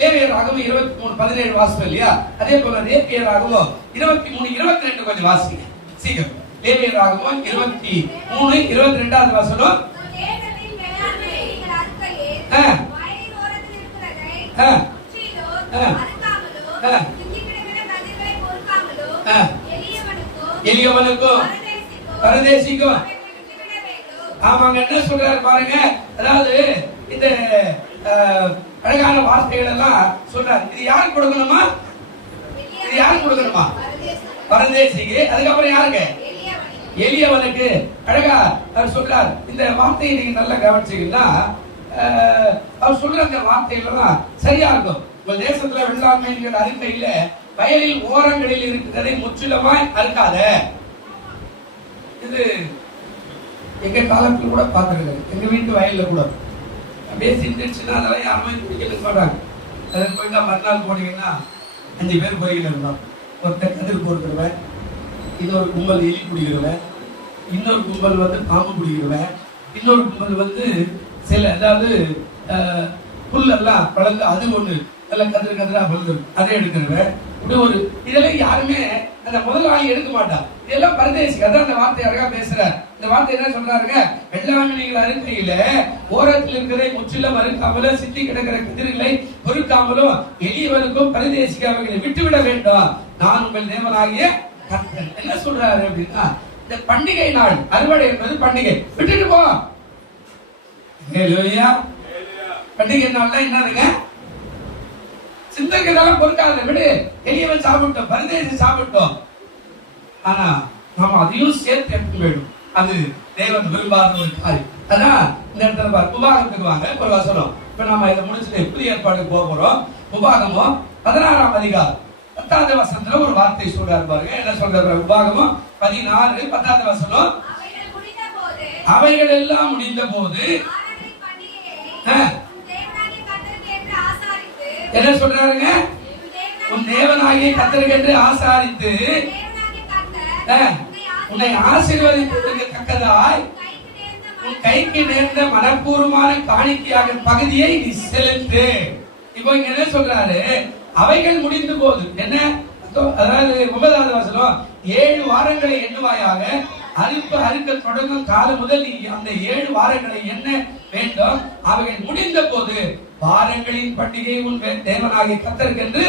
லேவியராகமம் 23:17 வாசிப்போம் இல்லையா, அதே போல லேவியராகமம் 23:22 கொஞ்சம் வாசிங்க சீக்கிரம். லேவியராகமம் 23:22 வசனம். எளியவனுக்கும் பரதேசிக்கும். ஆமாங்க, என்ன சொல்றாரு பாருங்க. அதாவது இந்த அழகான வார்த்தைகள் எல்லாம் சொல்றாரு. இது யாருக்கு கொடுக்கணுமா, இது யாருக்கு கொடுக்கணுமா, பரதேசிக்கு. அதுக்கப்புறம் யாருங்க, எளியவனுக்கு. அழகா அவர் சொல்றார். இந்த வார்த்தையை நீங்க நல்லா கவனிச்சீங்கன்னா அவர் சொல்ற அந்த வார்த்தைகள் தான் சரியா இருக்கும். உங்கள் தேசத்துல வெள்ளாண்மை என்கிற அறிக்கையில வயலில் ஓரங்களில் இருக்கிறதை முற்றிலுமாய் அறுக்காத. இது எங்க காலத்துல கூட பார்த்துருக்காரு. எங்க வீட்டு வயல்ல கூட அப்படியே சிந்துச்சுன்னா அதெல்லாம் யாருமே குடிக்கலன்னு சொல்றாங்க. அதுக்கு போயிட்டா மறுநாள் போனீங்கன்னா 5 பேர் போய்கிட்டு இருந்தோம். ஒருத்தர் கதிர் பொறுத்துருவேன், இன்னொரு கும்பல் எலி குடிக்கிறவன், இன்னொரு கும்பல் வந்து பாம்பு குடிக்கிறவன், இன்னொரு கும்பல் வந்து சில அதாவது புல்லெல்லாம் பழந்து அது ஒண்ணு நல்ல கதிர கதிரா பழுது அதை எடுக்கிறவன், இப்படி ஒரு இதெல்லாம் யாருமே அந்த முதலாளி எடுக்க மாட்டா. இதெல்லாம் பரதேசி. அதான் அந்த வார்த்தை அழகா பேசுறார். இந்த வார்த்தை என்ன சொல்றாருங்க? எல்லாமே நீங்கள் அறுக்கையில ஓரத்தில் இருக்கிறதை முற்றிலும் அறுக்காமலும் சித்தி கிடக்கிற கதிர்களை பொறுக்காமலும் எளியவருக்கும் பரதேசிக்கு அவர்களை விட்டுவிட வேண்டும். நான் உங்கள் தேவனாகிய கர்த்தர். என்ன சொல்றாரு அப்படின்னா, இந்த பண்டிகை நாள் அறுவடை என்பது பண்டிகை, விட்டுட்டு போ. ஹல்லேலூயா. பண்டிகை நாள்னா என்னதுங்க? சிந்தனைகளால பொறுக்காத விடு, எளியவன் சாப்பிட்டோம், பரதேசி சாப்பிட்டோம். ஆனா நாம அதையும் சேர்த்து எடுக்க வேண்டும். அது தேவன் விரும்பாத ஒரு காரியம். அதான் இந்த இடத்துல பாரு, உபாகத்துக்கு வாங்க ஒரு வசனம். இப்ப நாம இதை முடிச்சுட்டு புதிய ஏற்பாடுக்கு போகிறோம். உபாகமம் 16ஆம் அதிகாரம் 10வது வசனத்துல ஒரு வார்த்தை சொல்றாரு பாருங்க. என்ன சொல்றாரு? உபாகமம் 16 10வது வசனம். அவைகள் எல்லாம் முடிந்த போது என்ன சொல்றாருங்க? உன் தேவனாகிய கர்த்தருக்கு என்று ஆசாரித்து உன்னை ஆசீர்வதிப்பதற்கு தக்கதாய் உன் கைக்கு நேர்ந்த மனப்பூர்வமான காணிக்கையாக பகுதியை நீ செலுத்து. இப்போ இங்க என்ன சொல்றாரு? அவைகள் முடிந்து போது என்ன, அதாவது 9வது வசனம், 7 வாரங்களை எண்ணுவாயாக, அறுக்க தொடங்கும் காலம் முதல் நீ அந்த 7 வாரங்களை எண்ண வேண்டும். அவைகள் முடிந்த போது வாரங்களின் பண்டிகை உன் தேவனாகிய கர்த்தருக்கு என்று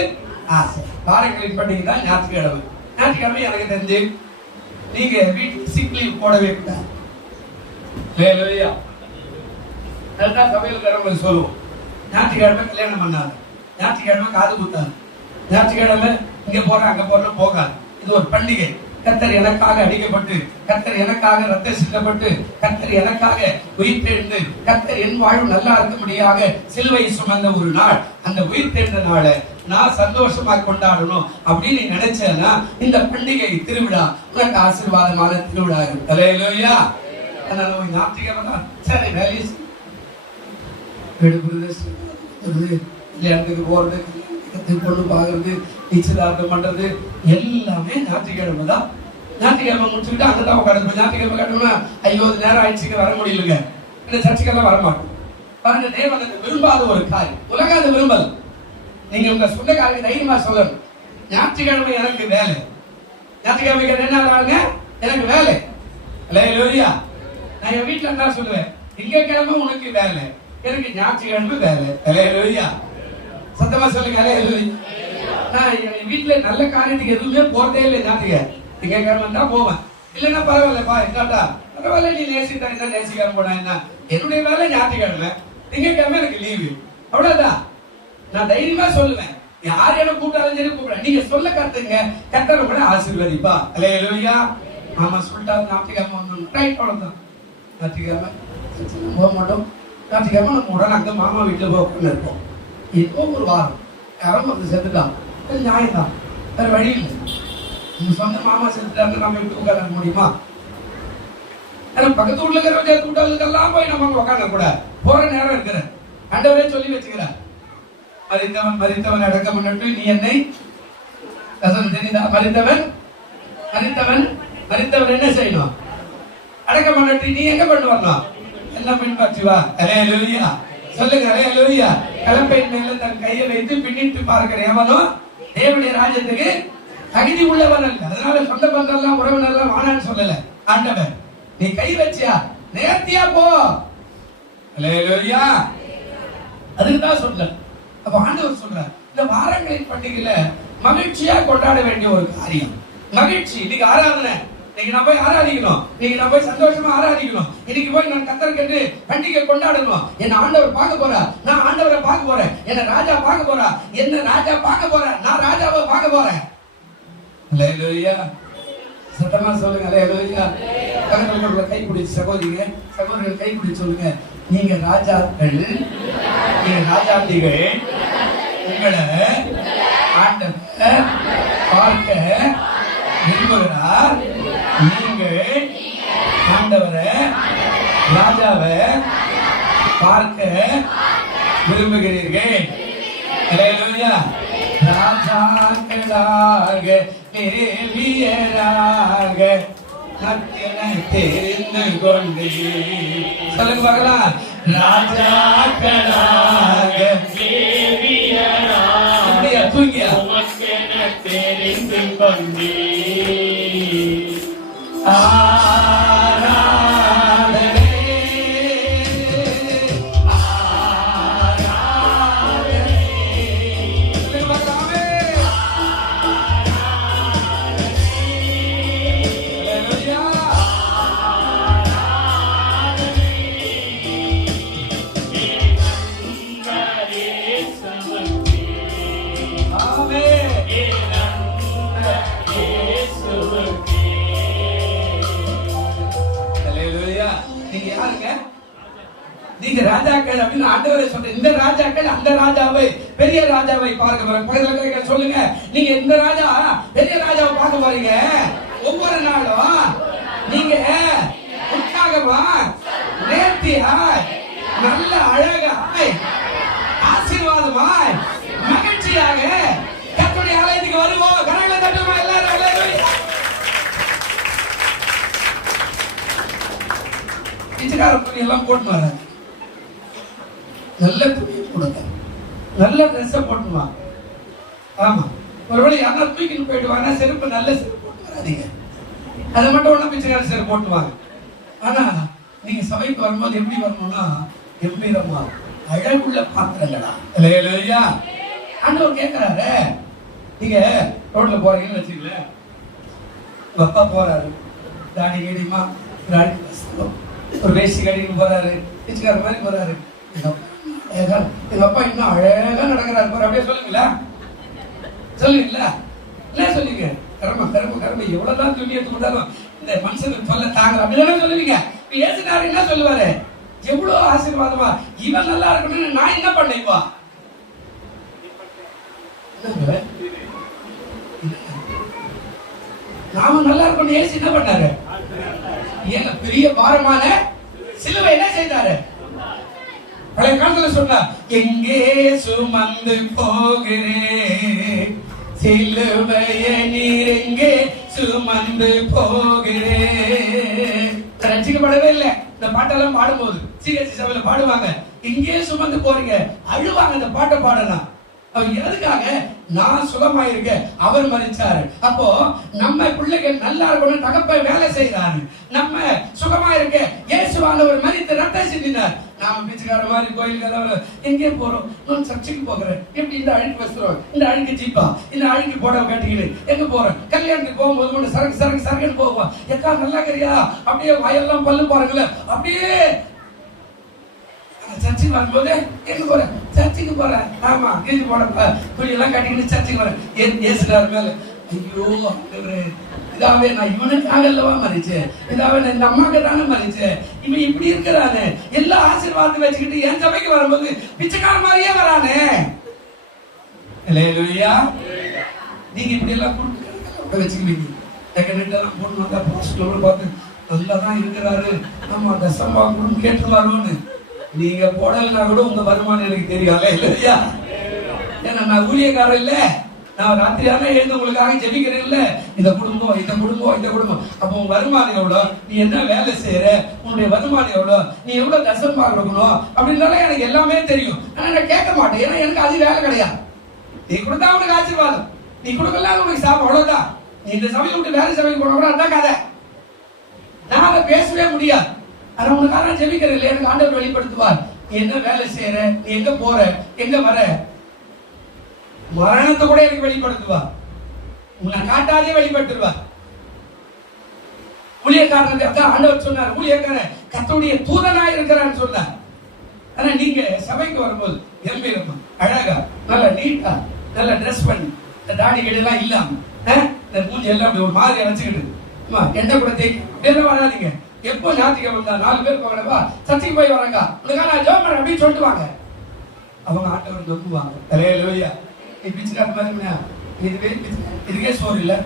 ஆசை. வாரங்களின் பண்டிகை தான் ஞாயிற்றுக்கிழமை. ஞாயிற்றுக்கிழமை எனக்கு தெரிஞ்சு நீங்க வீட்டுக்கு சிக் லீவ் போடவே கூடாது. ஹல்லேலூயா. அதான் சபையில சொல்லுவோம், ஞாயிற்றுக்கிழமை கல்யாணம் பண்ணாது, ஞாயிற்றுக்கிழமை காது குத்தாது, ஞாயிற்றுக்கிழமை இங்க போற அங்க போற போகாது. இது ஒரு பண்டிகை. கர்த்தர் எனக்காக அடிக்கப்பட்டு, கர்த்தர் எனக்காக ரத்தம் சிந்தப்பட்டு, கர்த்தர் எனக்காக உயிர்த்தெழுந்து, கர்த்தர் என் வாழ்வு நல்லா இருக்கும்படியாக சிலுவை சுமந்த ஒரு நாள். அந்த உயிர்த்தெழுந்த நாளை நான் சந்தோஷமா கொண்டாடணும் அப்படின்னு நீ நினைச்சேன்னா இந்த பண்டிகை திருவிழா உனக்கு ஆசீர்வாதமான திருவிழா இருக்கும். ஹல்லேலூயா. அதனால ஒரு ஞாயிற்றுக்கிழமை சரி வேலையை இடத்துக்கு போறது, பொண்ணு பாக்குறது, நிச்சயதார்த்தம் பண்றது எல்லாமே ஞாயிற்றுக்கிழமை தான். ஞாயிற்றுக்கிழமை முடிச்சுக்கிட்டு அங்கதான் உட்காந்து. ஞாயிற்றுக்கிழமை கட்டணும்னா ஐயோ நேரம் ஆயிடுச்சுங்க வர முடியலங்க, இந்த சர்ச்சுக்கெல்லாம் வரமாட்டோம். பாருங்க, தேவன் விரும்பாத ஒரு காரியம். உலகம் அது விரும்பல. நீங்க உங்க சொந்தக்காரங்க தைரியமா சொல்லணும், ஞாயிற்றுக்கிழமை எனக்கு வேலை. ஞாயிற்றுக்கிழமை என்ன ஆகுங்க? எனக்கு வேலை. ஹல்லேலூயா. நான் என் வீட்டுல என்ன சொல்லுவேன்? திங்கட்கிழமை உனக்கு வேலை, எனக்கு ஞாயிற்றுக்கிழமை வேலை. ஹல்லேலூயா. சத்தமா சொல்லுங்க ஹல்லேலூயா. நான் என் வீட்டுல நல்ல காரியத்துக்கு எதுவுமே போறதே இல்லை. ஞாயிற்றுக்கிழமை திங்கட்கிழமை தான் போவேன். இல்லைன்னா பரவாயில்லப்பா இல்லாட்டா பரவாயில்ல, நீ நேசிட்டா என்ன, நேசிக்காம போனா என்ன, என்னுடைய வேலை ஞாயிற்றுக்கிழமை, திங்கட்கிழமை எனக்கு லீவு. அவ்வளவுதான். நான் தைரியமா சொல்லுவேன், யார் என்ன கூப்பிட்டாலும் சரி கூப்பிட, நீங்க சொல்ல கத்துங்க, கத்தரை கூட ஆசீர்வதிப்பா. ஹல்லேலூயா. மாமா சொல்லிட்டாரு ஞாயிற்றுக்கிழமை ரைட், அவ்வளவுதான். ஞாயிற்றுக்கிழமை போக மாட்டோம். ஞாயிற்றுக்கிழமை நம்ம உடனே அங்க மாமா வீட்டுல போகணும்னு இருப்போம். இப்போ ஒரு வாரம் யாரும் வந்து செத்துட்டான், நியாயம் தான், வேற வழி இல்லை. உங்க சொந்த மாமா செத்துட்டாங்க, நம்ம எப்படி உட்கார முடியுமா? பக்கத்து ஊர்ல இருக்கிற கூட்டாளுக்கெல்லாம் போய் நம்ம உட்கார கூட போற நேரம் இருக்கிற ஆண்டவரே சொல்லி வச்சுக்கிறார், மரித்தவன் மரித்தவன் அடக்கம் பண்ணட்டும், நீ என்னை தெரியுதா? மரித்தவன் மரித்தவன் மரித்தவன் என்ன செய்யணும்? அடக்கம் பண்ணட்டும், நீ எங்க பண்ணு வரணும்? எல்லாம் பின்பற்றி வா. ஹல்லேலூயா. சொல்லுங்க ஹல்லேலூயா. கலப்பையின் மேல தன் கையை வைத்து பின்னிட்டு பார்க்கிற எவனும் தேவனுடைய ராஜ்யத்துக்கு தகுதி உள்ளவன் அல்ல. அதனால சொந்த பந்தம் எல்லாம் உறவினர் எல்லாம் வானான்னு சொல்லல ஆண்டவர். நீ கை வச்சியா நேர்த்தியா போ. ஹல்லேலூயா. அதுக்குதான் சொல்ற. அப்ப ஆண்டவர் சொல்றார், இந்த வாரங்களின் பண்டிகையில மகிழ்ச்சியா கொண்டாட வேண்டிய ஒரு காரியம் மகிழ்ச்சி. இன்னைக்கு ஆராதனை, இன்னைக்கு நான் போய் ஆராதிக்கணும், இன்னைக்கு நான் போய் சந்தோஷமா ஆராதிக்கணும், இன்னைக்கு போய் நான் கர்த்தருக்கு பண்டிகை கொண்டாடணும். என்ன ஆண்டவர் பார்க்க போறா, நான் ஆண்டவரை பார்க்க போறேன். என்ன ராஜா பார்க்க போறா, என்ன ராஜா பார்க்க போறேன், நான் ராஜாவை பார்க்க போறேன். ஹல்லேலூயா. சத்தமா சொல்லுங்க ஹல்லேலூயா. கரங்களை கை பிடிச்சு சகோதரிங்க சகோதரர்கள் கை பிடிச்சு சொல்லுங்க, நீங்க ராஜாக்கள், நீங்க ராஜாத்திகள், உங்களை ஆண்டவர் பார்க்க விரும்புகிறார். நீங்கள் ஆண்டவரை ராஜாவை பார்க்க விரும்புகிறீர்கள். ஹல்லேலூயா. ராஜாக்களாக லேவியராக தெரிந்து கொண்டே சொல்லுங்க பார்க்கலாம். ராஜாக்களாக லேவியராக தூங்கியா உமக்கென தெரிந்து கொண்டே ஆராதனை நீங்க ராஜாக்கள் அப்படின்னு ஆண்டவரே சொல்ற இந்த ராஜாக்கள் அந்த ராஜாவை பெரிய ராஜாவை பார்க்க போறாங்க. சொல்லுங்க, நீங்க இந்த ராஜா பெரிய ராஜாவை பார்க்க போறீங்க. ஒவ்வொரு நாளும் நீங்க உற்சாகமா நேர்த்தியா நல்ல அழகாய் ஆசீர்வாதமாய் மகிழ்ச்சியாக கர்த்தருடைய ஆலயத்துக்கு வருவோம். கரங்களை தட்டுமா எல்லாரும். பிச்சைக்கார துணி எல்லாம் போட்டு வர, நல்ல துணியை கொடுங்க, நல்ல ட்ரெஸ்ஸை போட்டுமா. ஆமா, ஒருவேளை யாரா தூக்கிட்டு போயிடுவாங்க, செருப்பு நல்ல செருப்பு போட்டு வராதீங்க. அதை மட்டும் ஒண்ணு பிச்சைக்கார செருப்பு போட்டுவாங்க. ஆனா நீங்க சபைக்கு வரும்போது எப்படி வரணும்னா கம்பீரமா அழகுள்ள பாத்திரங்களா. இல்லையா? ஆண்டவர் கேட்கிறாரு, நீங்க ரோட்ல போறீங்கன்னு வச்சுக்கல, அப்பா போறாரு, தாடி கடிமா தாடி ஒரு வேஷ்டி கடின்னு போறாரு, பிச்சைக்கார மாதிரி போறாரு. எங்க அப்பா இன்னும் அழகா நடக்கிறாரு பாரு, அப்படியே சொல்லுங்களா? சொல்லுங்களா? இல்ல சொல்லுங்க. கர்ம கர்ம கர்ம எவ்வளவுதான் துணி எடுத்து கொடுத்தாலும் இந்த மனுஷனுக்கு சொல்ல தாங்க அப்படிதான் சொல்லுவீங்க. ஏசுனாரு என்ன சொல்லுவாரு? எவ்வளவு ஆசீர்வாதமா இவன் நல்லா இருக்கணும்னு நான் என்ன பண்ணேன்? இப்போ நாம நல்லா இருக்கணும். ஏசு என்ன பண்ணாரு? ஏன் பெரிய பாரமான சிலுவை என்ன செய்தாரு? பழைய காலத்துல சொன்னா, எங்கே சுமந்து போகிறேன் சிலுவைய நீர் எங்கே சுமந்து போகிறேன். ரசிக்கப்படவே இல்லை. இந்த பாட்டெல்லாம் பாடும்போது சிஎஸ்சி சபையில பாடுவாங்க, எங்கே சுமந்து போறீங்க, அழுவாங்க இந்த பாட்டை பாடலாம். அவர் எதுக்காக? நான் சுகமாயிருக்க அவர் மரிச்சாரு. அப்போ நம்ம பிள்ளைகள் நல்லா இருக்கணும், தகப்ப வேலை செய்யறாரு. நம்ம சுகமாயிருக்க இயேசுவானவர் மரித்து ரத்தம் சிந்தினார். நாம பிச்சைக்கார மாதிரி கோயிலுக்கு எங்கே போறோம்? நான் சர்ச்சுக்கு போகிறேன். எப்படி இந்த அழுக்கு வஸ்திரம், இந்த அழுக்கு ஜீப்பா, இந்த அழுக்கு போட கட்டிக்கிட்டு எங்க போறேன்? கல்யாணத்துக்கு போகும்போது மட்டும் சரக்கு சரக்கு சரக்குன்னு போவோம். எக்கா நல்லா கரியா அப்படியே வயல்லாம் பல்லு பாருங்கள, அப்படியே சர்ச்சுக்கு வரும்போது எங்க போறேன்? சர்ச்சுக்கு போறேன். ஆமா, கீழே போட துணி எல்லாம் கட்டிக்கிட்டு சர்ச்சுக்கு வரேன். ஏசுறாரு மேல, ஐயோ இதாவே நான் இவனுக்காக அல்லவா மறிச்சேன், இதாவே நான் இந்த அம்மாக்கு தானே மறிச்சேன், இவன் இப்படி இருக்கிறானே, எல்லா ஆசீர்வாதத்தை வச்சுக்கிட்டு என் சபைக்கு வரும்போது பிச்சைக்கார மாதிரியே வரானே. இல்லையா? நீங்க இப்படி எல்லாம் கொடுத்து வச்சுக்குவீங்க. டெக்கனெல்லாம் போட்டு வந்தா பாஸ்டர் பார்த்து நல்லாதான் இருக்கிறாரு, ஆமா தசம்பா கூட கேட்டுருவாரோன்னு நீங்க போடலன்னா கூட உங்க வருமானம் எனக்கு தெரியாத. இல்லையா? ஏன்னா நான் ஊழியக்காரன் இல்ல, நான் ராத்திரியான எழுந்து உங்களுக்காக ஜெபிக்கிறேன் இல்ல. இந்த குடும்பம் இந்த குடும்பம் இந்த குடும்பம். அப்போ உங்க வருமானம் எவ்வளவு, நீ என்ன வேலை செய்யற, உன்னுடைய வருமானம் எவ்வளவு, நீ எவ்வளவு தசம்பா கொடுக்கணும் அப்படின்னால எனக்கு எல்லாமே தெரியும். ஆனா நான் கேட்க மாட்டேன், ஏன்னா எனக்கு அது வேலை கிடையாது. நீ கொடுத்தா உனக்கு ஆசீர்வாதம், நீ கொடுக்கலாம் உனக்கு சாப்பிடும், அவ்வளவுதான். நீ இந்த சபையை விட்டு வேலை சபைக்கு போன கூட அதான் கதை. நான் அதை பேசவே முடியாது. ஆனா உனக்காக நான் ஜெபிக்கிறேன் இல்லையா, எனக்கு ஆண்டவர் வெளிப்படுத்துவார். நீ என்ன வேலை செய்யற, நீ எங்க போற, எங்க வர, மரணத்தை கூட எனக்கு வெளிப்படுத்துவா. உன்னை காட்டாதே வெளிப்படுத்துவா. ஊழியக்காரன் அதான் ஆண்டவர் சொன்னார், ஊழியக்காரன் கர்த்தருடைய தூதனாய் இருக்கிறான்னு சொன்னார். ஆனா நீங்க சபைக்கு வரும்போது கம்பீரமா அழகா நல்லா நீட்டா நல்லா ட்ரெஸ் பண்ணி இந்த தாடி கடையெல்லாம் இல்லாம இந்த மூஞ்சி எல்லாம் அப்படி ஒரு மாதிரியா வச்சுக்கிட்டு எண்ணெய் கூட தேய்க்க அப்படியெல்லாம் வராதிங்க. எப்போ ஞாயிற்றுக்கிழமை வந்தா 4 பேர் போகலவா சர்ச்சைக்கு போய் வராங்க, உனக்காக நான் ஜெபம் பண்ண அப்படின்னு சொல்லிட்டு வாங்க. அவங்க ஆண்டவர் நம்புவாங்க. தலையிலோயா நீ பிச்சுக்கார மாதிரி இதுக்கே சோறு இல்லை,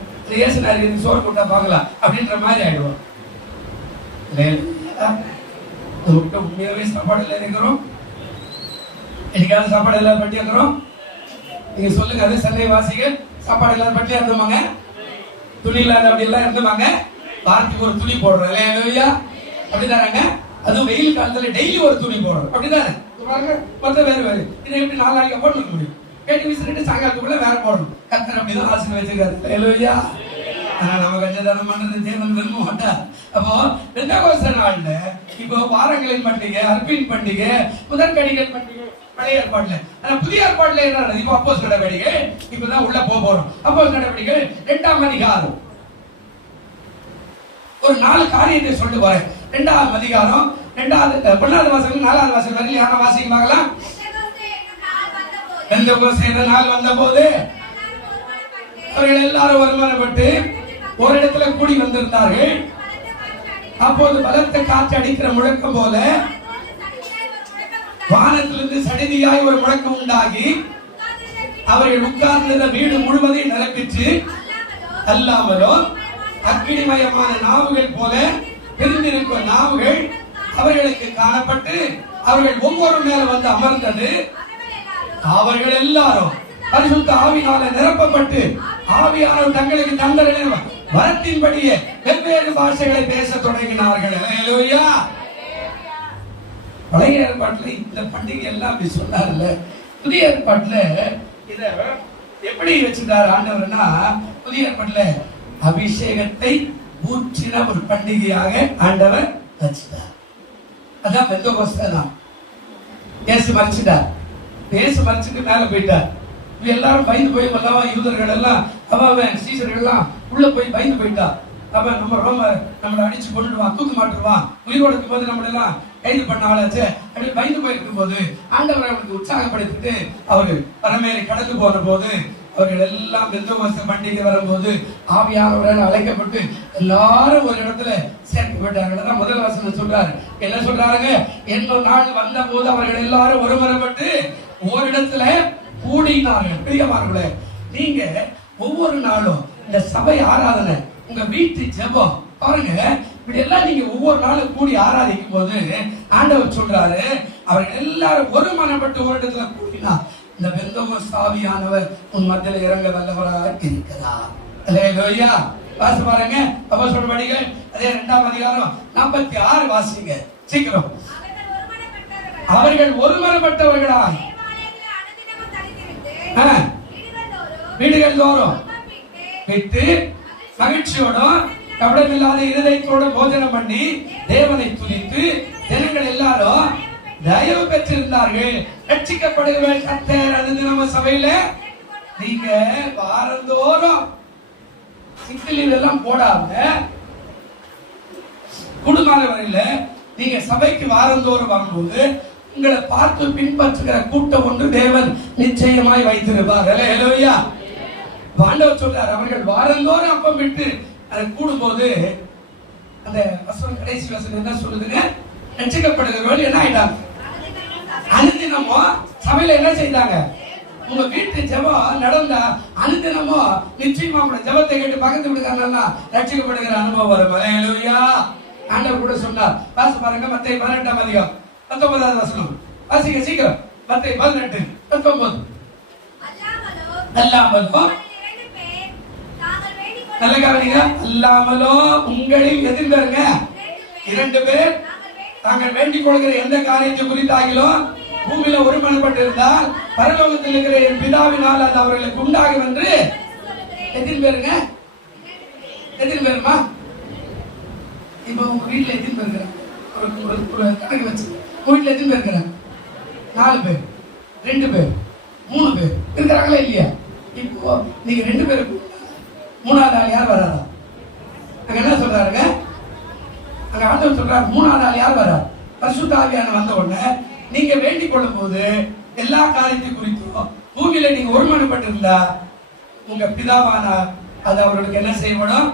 ஏசுனாரு இதுக்கு சோறு போட்டா பார்க்கலாம் அப்படின்ற மாதிரி ஆயிடுவோம். உண்மையாவே சாப்பாடு எல்லாம் இருக்கிறோம், என்னைக்காவது சாப்பாடு எல்லாம் பட்டி இருக்கிறோம். நீங்க சொல்லுங்க, அதே சென்னை வாசிகள் சாப்பாடு எல்லாம் பட்டியா இருந்தோமாங்க, துணி இல்லாத அப்படி எல்லாம் இருந்தோமாங்க. வாரத்துக்கு ஒரு துணி போடுறோம் இல்லையா, அப்படிதானாங்க. அதுவும் வெயில் காலத்துல டெய்லி ஒரு துணி போடுறோம் அப்படிதானே. மற்ற வேறு வேறு இதை எப்படி 4 நாளைக்கு போட்டு முடியும், கேட்டு விசிறிட்டு சாயங்காலத்துக்குள்ள வேற போடணும். கர்த்தர் அப்படிதான் ஆசீர்வதிச்சிருக்காரு. ஹல்லேலூயா. நம்ம கஞ்சதானம் பண்றது தேவன் விரும்ப மாட்டார். அப்போ பெந்தெகோஸ்தே நாள்ல இப்போ வாரங்களின் பண்டிகை, அர்ப்பீன் பண்டிகை, முதற்கடிகள் பண்டிகை பழைய ஏற்பாடுல. ஆனா புதிய ஏற்பாடுல என்ன நடக்குது? இப்போ அப்போஸ்தலர் நடவடிக்கை இப்பதான் உள்ள போறோம். அப்போஸ்தலர் நடவடிக்கை 2ஆம் அதிகாரம் ஒரு 4 காரியத்தை சொல்லி வரேன். 2ஆம் அதிகாரம் 1வது வசனம் 4வது வசனம் வரையில யாரா வாசிக்கலாங்களா? பெந்தெகோஸ்தே நாள் வந்தபோது அவர்கள் எல்லாரும் ஒருமனப்பட்டு ஒரு இடத்துல கூடி வந்திருந்தார்கள். அப்போது பலத்த காற்று அடிக்கிற முழக்கம் போல வானத்திலிருந்து சடிதியாய் ஒரு முழக்கம் உண்டாகி அவர்கள் உட்கார்ந்த வீடு முழுவதையும் நிரப்பிற்று. அல்லாமலோ அக்கினிமயமான நாவுகள் போல பிரிந்திருக்கும் நாவுகள் அவர்களுக்கு காணப்பட்டு அவர்கள் ஒவ்வொரு மேல வந்து அமர்ந்தது. அவர்கள் எல்லாரும் பரிசுத்த ஆவியினால நிரப்பப்பட்டு ஆவியானவர் தங்களுக்கு தந்த வரத்தின்படியே வெவ்வேறு பாஷைகளை பேச தொடங்கினார்கள். ஹல்லேலூயா. பழைய ஏற்பாட்டுல இந்த பண்டிகை எல்லாம் அப்படி சொன்னார்ல. புதிய ஏற்பாட்டுல இத எப்படி வச்சிருக்காரு ஆண்டவர்னா, புதிய ஏற்பாட்டுல அபிஷேகத்தை ஊற்றின ஒரு பண்டிகையாக ஆண்டவர் வச்சிட்டார். அதான் பெந்தெகோஸ்தே நாள். இயேசு மரிச்சிட்டார். இயேசு மரிச்சிட்டு மேல போயிட்டார். எல்லாரும் பயந்து போய் வல்லவா யூதர்கள் எல்லாம் அவன் சீசர்கள் எல்லாம் உள்ள போய் பயந்து போயிட்டா. அவன் நம்ம ரோம நம்மளை அடிச்சு கொண்டுடுவான், தூக்கு மாட்டுருவான், உயிரோடு இருக்கும் போது நம்மள எல்லாம் கைது பண்ண ஆளாச்சு அப்படி பயந்து போயிருக்கும் போது ஆண்டவர் அவருக்கு உற்சாகப்படுத்திட்டு அவரு பரமேறி கடந்து போன போது அவர்கள் எல்லாம் பெந்தெகோஸ்தே பண்டிகை வரும்போது ஆவியானவரால் அழைக்கப்பட்டு எல்லாரும் ஒரு இடத்துல சேர்க்கப்பட்டாங்க. முதல் வசனம் சொல்றாரு. என்ன சொல்றாங்க? இன்னொரு நாள் வந்த போது அவர்கள் எல்லாரும் ஒருமனப்பட்டு ஒரு இடத்துல கூடினார்கள். பிரியமானவர்களே, நீங்க ஒவ்வொரு நாளும் இந்த சபை ஆராதனை, உங்க வீட்டு ஜெபம் பாருங்க, இப்படி எல்லாம் நீங்க ஒவ்வொரு நாளும் கூடி ஆராதிக்கும் போது ஆண்டவர் சொல்றாரு, அவர்கள் எல்லாரும் ஒருமனப்பட்டு ஒரு இடத்துல கூடினா இந்த பெந்தெகோஸ்தே ஆவியானவர் உன் மத்தியில இறங்க வல்லவராக இருக்கிறார். ஹல்லேலூயா. வாசி பாருங்க. அப்போஸ்தலர் படிகள் அதே 2ஆம் அதிகாரம் 46 வாசிங்க சீக்கிரம். அவர்கள் ஒருமனப்பட்டவர்களாய் வீடுகள் தோறும் விட்டு மகிழ்ச்சியோடும் கபடமில்லாத இருதயத்தோட போஜனம் பண்ணி தேவனை துதித்து ஜனங்கள் எல்லாரும் தயவு பெற்றிருந்தார்கள். ரட்சிக்கப்படுகிற கர்த்தர் அது நம்ம சபையில நீங்க வாரந்தோறும் சிக்கலில் எல்லாம் போடாம குடும்பமான வரையில நீங்க சபைக்கு வாரந்தோறும் வரும்போது உங்களை பார்த்து பின்பற்றுகிற கூட்டம் ஒன்று தேவன் நிச்சயமாய் வைத்திருப்பார். ஹல்லேலூயா. ஆண்டவர் சொல்றார், அவர்கள் வாரந்தோறும் அப்பம் விட்டு அதை கூடும்போது அந்த வசனம் கடைசி வசனம் என்ன சொல்லுதுங்க? ரட்சிக்கப்படுகிறவர்கள் என்ன ஆயிட்டாங்க? அனுதினமும் சபையில என்ன செய்தாங்க? உங்க வீட்டு ஜெபம் நடந்தா அனுதினமும் நிச்சயமா உங்க ஜெபத்தை கேட்டு பக்கத்து வீட்டுக்காரனா ரட்சிக்கப்படுகிற அனுபவம் வரும். ஹல்லேலூயா. ஆண்டவர் கூட சொன்னார். வாசி பாருங்க. மத்தேயு 18ஆம் அதிகாரம் 19வது வசனம் வாசிங்க சீக்கிரம். மத்தேயு 18:19. அல்லாமலோ நல்ல கவனிங்க. அல்லாமலோ உங்களில் எதிர்பாருங்க 2 பேர் தாங்கள் வேண்டிக் கொள்கிற எந்த காரியத்தை குறித்தாகிலும் பூமியில ஒருமனப்பட்டிருந்தால் பரலோகத்தில் இருக்கிற என் பிதாவினால் அது அவர்களுக்கு உண்டாகும் என்று எதிர்பாருங்க. எதிர்பாருமா? இப்போ உங்க வீட்டுல எத்தனை பேர் இருக்கிறாங்க? ஒரு கணக்கு வச்சு உங்க வீட்டுல எத்தனை பேர் இருக்கிறாங்க? 4 பேர், 2 பேர், 3 பேர் இருக்கிறாங்களா இல்லையா? இப்போ நீங்க 2 பேருக்கு 3வது ஆள் யார் வராதா? அங்க என்ன சொல்றாருங்க? அங்க ஆண்டவர் சொல்றாரு, 3வது ஆள் யார் வரா? பரிசுத்த ஆவியானவர் வந்த உடனே நீங்க வேண்டிக் கொள்ளும் போது எல்லா காரியத்தை குறித்தும் பூமியில நீங்க ஒருமனப்பட்டிருந்தா உங்க பிதாவான அது அவர்களுக்கு என்ன செய்யப்படும்?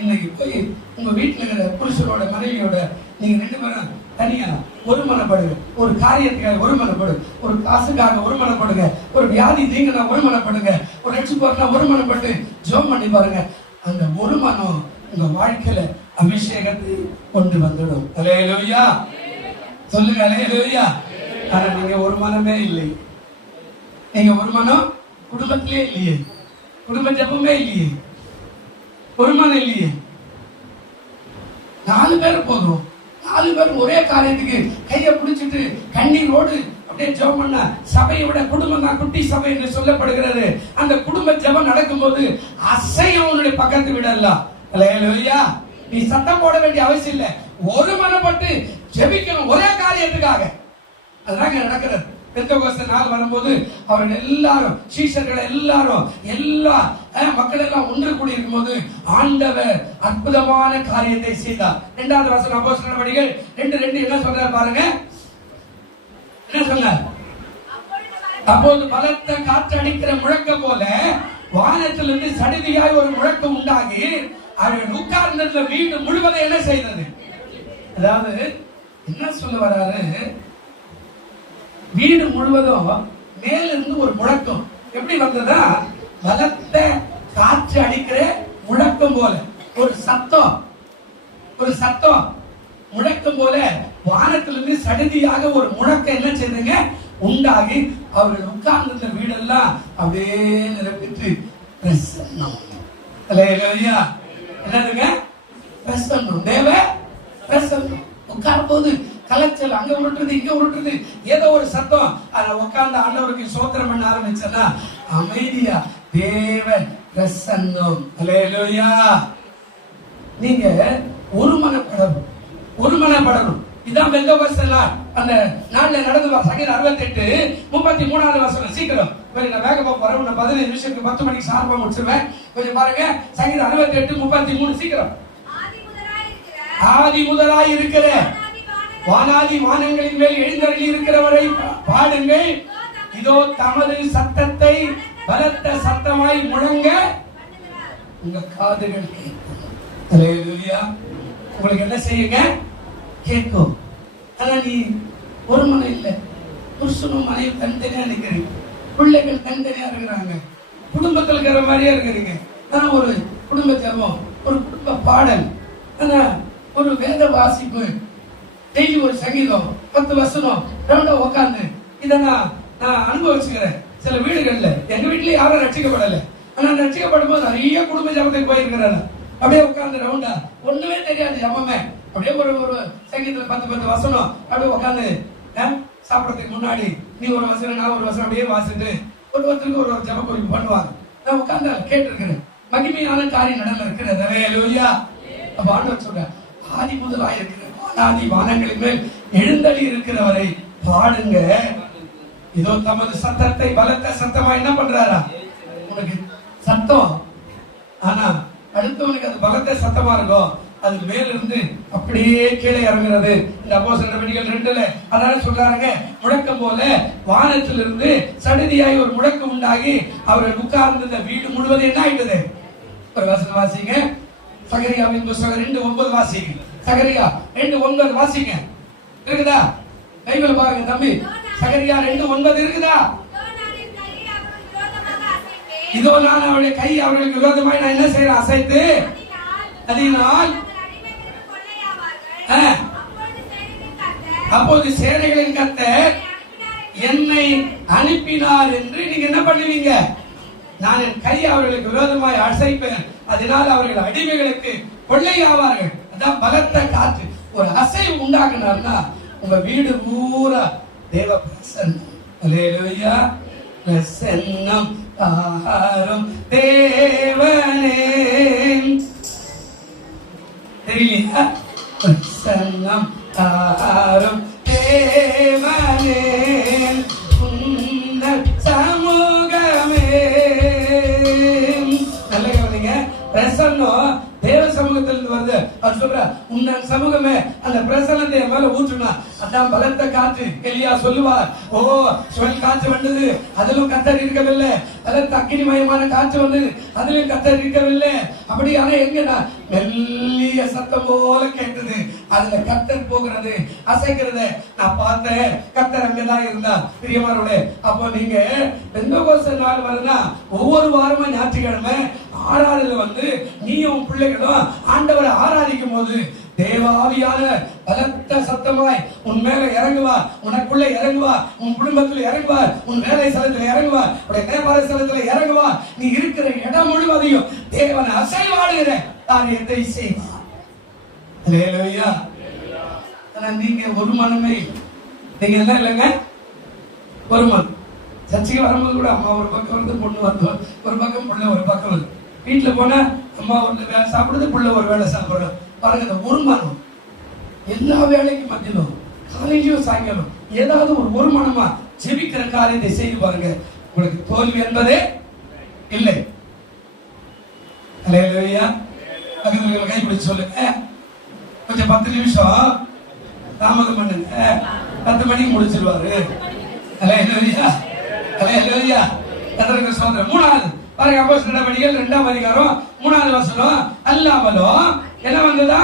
இன்னைக்கு போய் உங்க வீட்டுல இருக்கிற புருஷனோட மனைவியோட நீங்க 2 பேரும் தனியா ஒருமனப்படுங்க. ஒரு காரியத்துக்காக ஒருமனப்படுங்க, ஒரு காசுக்காக ஒருமனப்படுங்க, ஒரு வியாதி நீங்க ஒருமனப்படுங்க, ஒரு ரட்சிப்பா ஒருமனப்பட்டு ஜெபம் பண்ணி பாருங்க. அந்த ஒருமனம் உங்க வாழ்க்கையில அபிஷேகத்தை கொண்டு வந்துடும். அல்லேலூயா. சொல்லுங்க அல்லேலூயா. ஆனா நீங்க ஒரு மனமே இல்லை. நீங்க ஒரு மனம் குடும்பத்திலே இல்லையே, குடும்ப ஜெபமே இல்லையே, ஒரு மனம் இல்லையே. 4 பேர் போதும். 4 பேர் ஒரே காரியத்துக்கு கையை பிடிச்சிட்டு கண்ணீரோடு ஜெபம் பண்ண சபையை விட குடும்பம் தான் குட்டி சபை என்று சொல்லப்படுகிறது. அந்த குடும்ப ஜெபம் நடக்கும்போது அசையும் உன்னுடைய பக்கத்து விடலாம். அல்லேலூயா. நீ சத்தம் போட வேண்டிய அவசியம் இல்லை. ஒருமனப்பட்டு ஜெபிக்கணும் ஒரே காரியத்துக்காக. அதுதான் நடக்கிறது. பெந்தெகோஸ்தே நாள் வரும்போது அவர்கள் எல்லாரும் சீஷர்கள் எல்லாரும் எல்லா மக்கள் எல்லாம் ஒன்று கூடி இருக்கும்போது ஆண்டவர் அற்புதமான காரியத்தை செய்தார். 2வது வசனம் அப்போஸ்தலர் நடவடிக்கைகள் 2:2 என்ன சொல்றாரு பாருங்க. என்ன சொன்னார்? அப்போது பலத்த காற்று அடிக்கிற முழக்கம் போல வானத்திலிருந்து சடுதியாய் ஒரு முழக்கம் உண்டாகி அவர்கள் உட்கார்ந்த வீடு முழுவதும் என்ன செய்தது? அதாவது என்ன சொல்ல வராரு? வீடு முழுவதும் மேலிருந்து ஒரு முழக்கம் எப்படி வந்ததா? பலத்த காற்று அடிக்கிற முழக்கம் போல ஒரு சத்தம் முழக்கம் போல வானத்திலிருந்து சடுதியாக ஒரு முழக்கம் என்ன செய்துங்க உண்டாகி அவர்கள் உட்கார்ந்த வீடெல்லாம் அப்படியே நிரப்பிட்டு பிரசன்னம். அல்லேலூயா. என்னதுங்க? பிரசன்னம். தேவ பிரசன்னம். உட்காரும் போது கலச்சல் அங்க உருட்டுறது இங்க உருட்டுறது ஏதோ ஒரு சத்தம். அதை உட்கார்ந்து ஆண்டவருக்கு ஸ்தோத்திரம் பண்ண ஆரம்பிச்சா அமைதியா தேவ பிரசன்னம். அல்லேலூயா. நீங்க ஒருமனப்படணும். இதான் பெந்தெகோஸ்தே நாள். அந்த நாள்ல நடந்து சங்கீதம் 68:33 வசனம். சீக்கிரம் கொஞ்சம் வேகமா போறேன். 15 நிமிஷத்துக்கு 10 மணிக்கு சார்பா முடிச்சிருவேன். கொஞ்சம் பாருங்க. சங்கீதம் 68:33 சீக்கிரம். ஆதி முதலாய் இருக்கிற வானாதி வானங்களின் மேல் எழுந்தருளி இருக்கிறவரை பாடுங்கள். இதோ தமது சத்தத்தை பலத்த சத்தமாய் முழங்க உங்க காதுகள் கேட்கும். அல்லேலூயா. உங்களுக்கு என்ன செய்யுங்க? கேட்கும். ஆனா நீ ஒரு மனம் இல்லை. புருஷனும் மனைவி தனித்தனியா நிக்கிறீங்க. பிள்ளைகள் தனித்தனியா இருக்கிறாங்க. குடும்பத்தில் இருக்கிற மாதிரியா இருக்கிறீங்க. ஆனா ஒரு குடும்ப ஜெபம், ஒரு குடும்ப பாடல், ஆனா ஒரு வேத வாசிப்பு, டெய்லி ஒரு சங்கீதம், 10 வசனம் ரவுண்டா உட்கார்ந்து இதை நான் அனுபவிச்சுக்கிறேன். சில வீடுகள்ல எங்க வீட்லயே யாரும் ரட்சிக்கப்படலை. ஆனா ரட்சிக்கப்படும் போது நிறைய குடும்ப ஜபத்துக்கு போயிருக்கிறாங்க. அப்படியே உட்கார்ந்து ரவுண்டா ஒண்ணுமே தெரியாது ஜபமே. அப்படியே ஒரு சங்கீதத்துல 10 வசனம் அப்படியே உட்கார்ந்து சாப்பிடறதுக்கு முன்னாடி நீ ஒரு வசனம் நான் ஒரு வசனம் அப்படியே வாசிட்டு ஒருத்தருக்கு ஒரு ஜப குறிப்பு பண்ணுவாங்க. நான் உட்கார்ந்து கேட்டு இருக்கிறேன். மகிமையான காரியம் நடந்து இருக்கிறது. அல்லேலூயா. அப்ப ஆண்டவர் சொல்ற ஆதி முதலாய் இருக்கிற வானாதி வானங்களின் மேல் எழுந்தள்ளி இருக்கிறவரை பாடுங்க. இதோ தமது சத்தத்தை பலத்த சத்தமா என்ன பண்றாரா? உனக்கு சத்தம், ஆனா அடுத்தவனுக்கு அது பலத்த சத்தமா இருக்கும். அது மேலிருந்து அப்படியே கீழே இறங்குறது. இந்த அப்போஸ்தலர் நடவடிக்கைகள் 2 அதான் சொல்றாங்க. முழக்கம் போல வானத்திலிருந்து சடுதியாய் ஒரு முழக்கம் உண்டாகி அவர்கள் உட்கார்ந்த வீடு முழுவதும் என்ன ஆயிட்டது? ஒரு வசனம் வாசிங்க. சகரியாவின் புத்தகம் 2:9 வாசிங்க. சகரியா 2:9 வாசிங்க. இருக்குதா? பைபிள் பாருங்க தம்பி. சகரியா 2:9 இருக்குதா? இதோ நான் அவருடைய கை அவர்களுக்கு விரோதமாய் நான் என்ன செய்யறேன்? அசைத்து அதனால் அப்போது சேனைகளின் கர்த்தர் என்னை அனுப்பினார் என்று நீங்க என்ன பண்ணுவீங்க? நான் என் கை அவர்களுக்கு விரோதமாய் அசைப்பேன். அதனால் அவர்கள் அடிமைகளுக்கு கொள்ளையாவார்கள். அதான் பலத்த காற்று. ஒரு அசைவு உண்டாக்குனார்னா உங்க வீடு பூரா தேவ பிரசன்னம். அல்லேலூயா. பிரசன்னம் தாரும் தேவனே. தெரியலையா? பிரசன்னம் தாரும் தேவனே உன்னத சமூகமே. நல்ல கவனிங்க. பிரசன்னம் தேவ சமூகத்திலிருந்து வருது. அவர் சொல்ற உன்ன சமூகமே அந்த பிரசன்னத்தை மேல ஊற்றுனா அதான் பலத்த காற்று. எலியா சொல்லுவார், ஓ சுழல் காற்று வந்தது, அதிலும் கர்த்தர் இருக்கவில்லை. பலத்த அக்கினிமயமான காற்று வந்தது, அதிலும் கர்த்தர் இருக்கவில்லை. அப்படியான எங்கன்னா மெல்லிய சத்தம் போல கேட்டது. அதுல கர்த்தர் போகிறது, அசைக்கிறது. நான் பார்த்தேன், கர்த்தர் அங்கதான் இருந்தார். பிரியமானவர்களே, அப்போ நீங்க பெந்தெகோஸ்தே நாள் வருதுன்னா ஒவ்வொரு வாரமும் ஞாயிற்றுக்கிழமை ஆராதனையில வந்து நீயும் பிள்ளைகளும் ஆண்டவரை ஆராதிக்கும் போது தேவாவியான பலத்த சத்தமாய் உன் மேல இறங்குவார், உனக்குள்ள இறங்குவார், உன் குடும்பத்தில் இறங்குவார், உன் வேலை ஸ்தலத்தில் இறங்குவார், உடைய வியாபார ஸ்தலத்தில் இறங்குவார். நீ இருக்கிற இடம் முழுவதையும் தேவன் அசைவாடுகிற காரியத்தை செய்வார். அல்லேலூயா. ஆனா நீங்க ஒரு மனமே நீங்க என்ன இல்லைங்க ஒரு மனம். சர்ச்சைக்கு வரும்போது கூட அம்மா ஒரு பக்கம் வந்து பொண்ணு வந்து ஒரு பக்கம் புள்ள ஒரு பக்கம் வந்து. வீட்டுல போனா அம்மா ஒரு வேலை சாப்பிடுறது, புள்ள ஒரு வேலை சாப்பிடணும். பாருங்க இந்த ஒரு மனம் எல்லா வேலைக்கும் மத்தியிலும் காலையிலயும் சாயங்காலம் ஏதாவது ஒரு மனமா ஜெபிக்கிற காரியத்தை செய்து பாருங்க, உங்களுக்கு தோல்வி என்பதே இல்லை. அல்லேலூயா. பக்கத்துல கை பிடிச்சு சொல்லுங்க, கொஞ்சம் 10 நிமிஷம் தாமதம் பண்ணுங்க, 10 மணிக்கு முடிச்சிருவாரு. அல்லேலூயா, அல்லேலூயா. கர்த்தருக்கு ஸ்தோத்திரம். மூணாவது பாருங்க, அப்போஸ்தலர் நடவடிக்கைகள் 2ஆம் அதிகாரம் 3வது வசனம். அல்லாமலும் என்ன வந்ததா?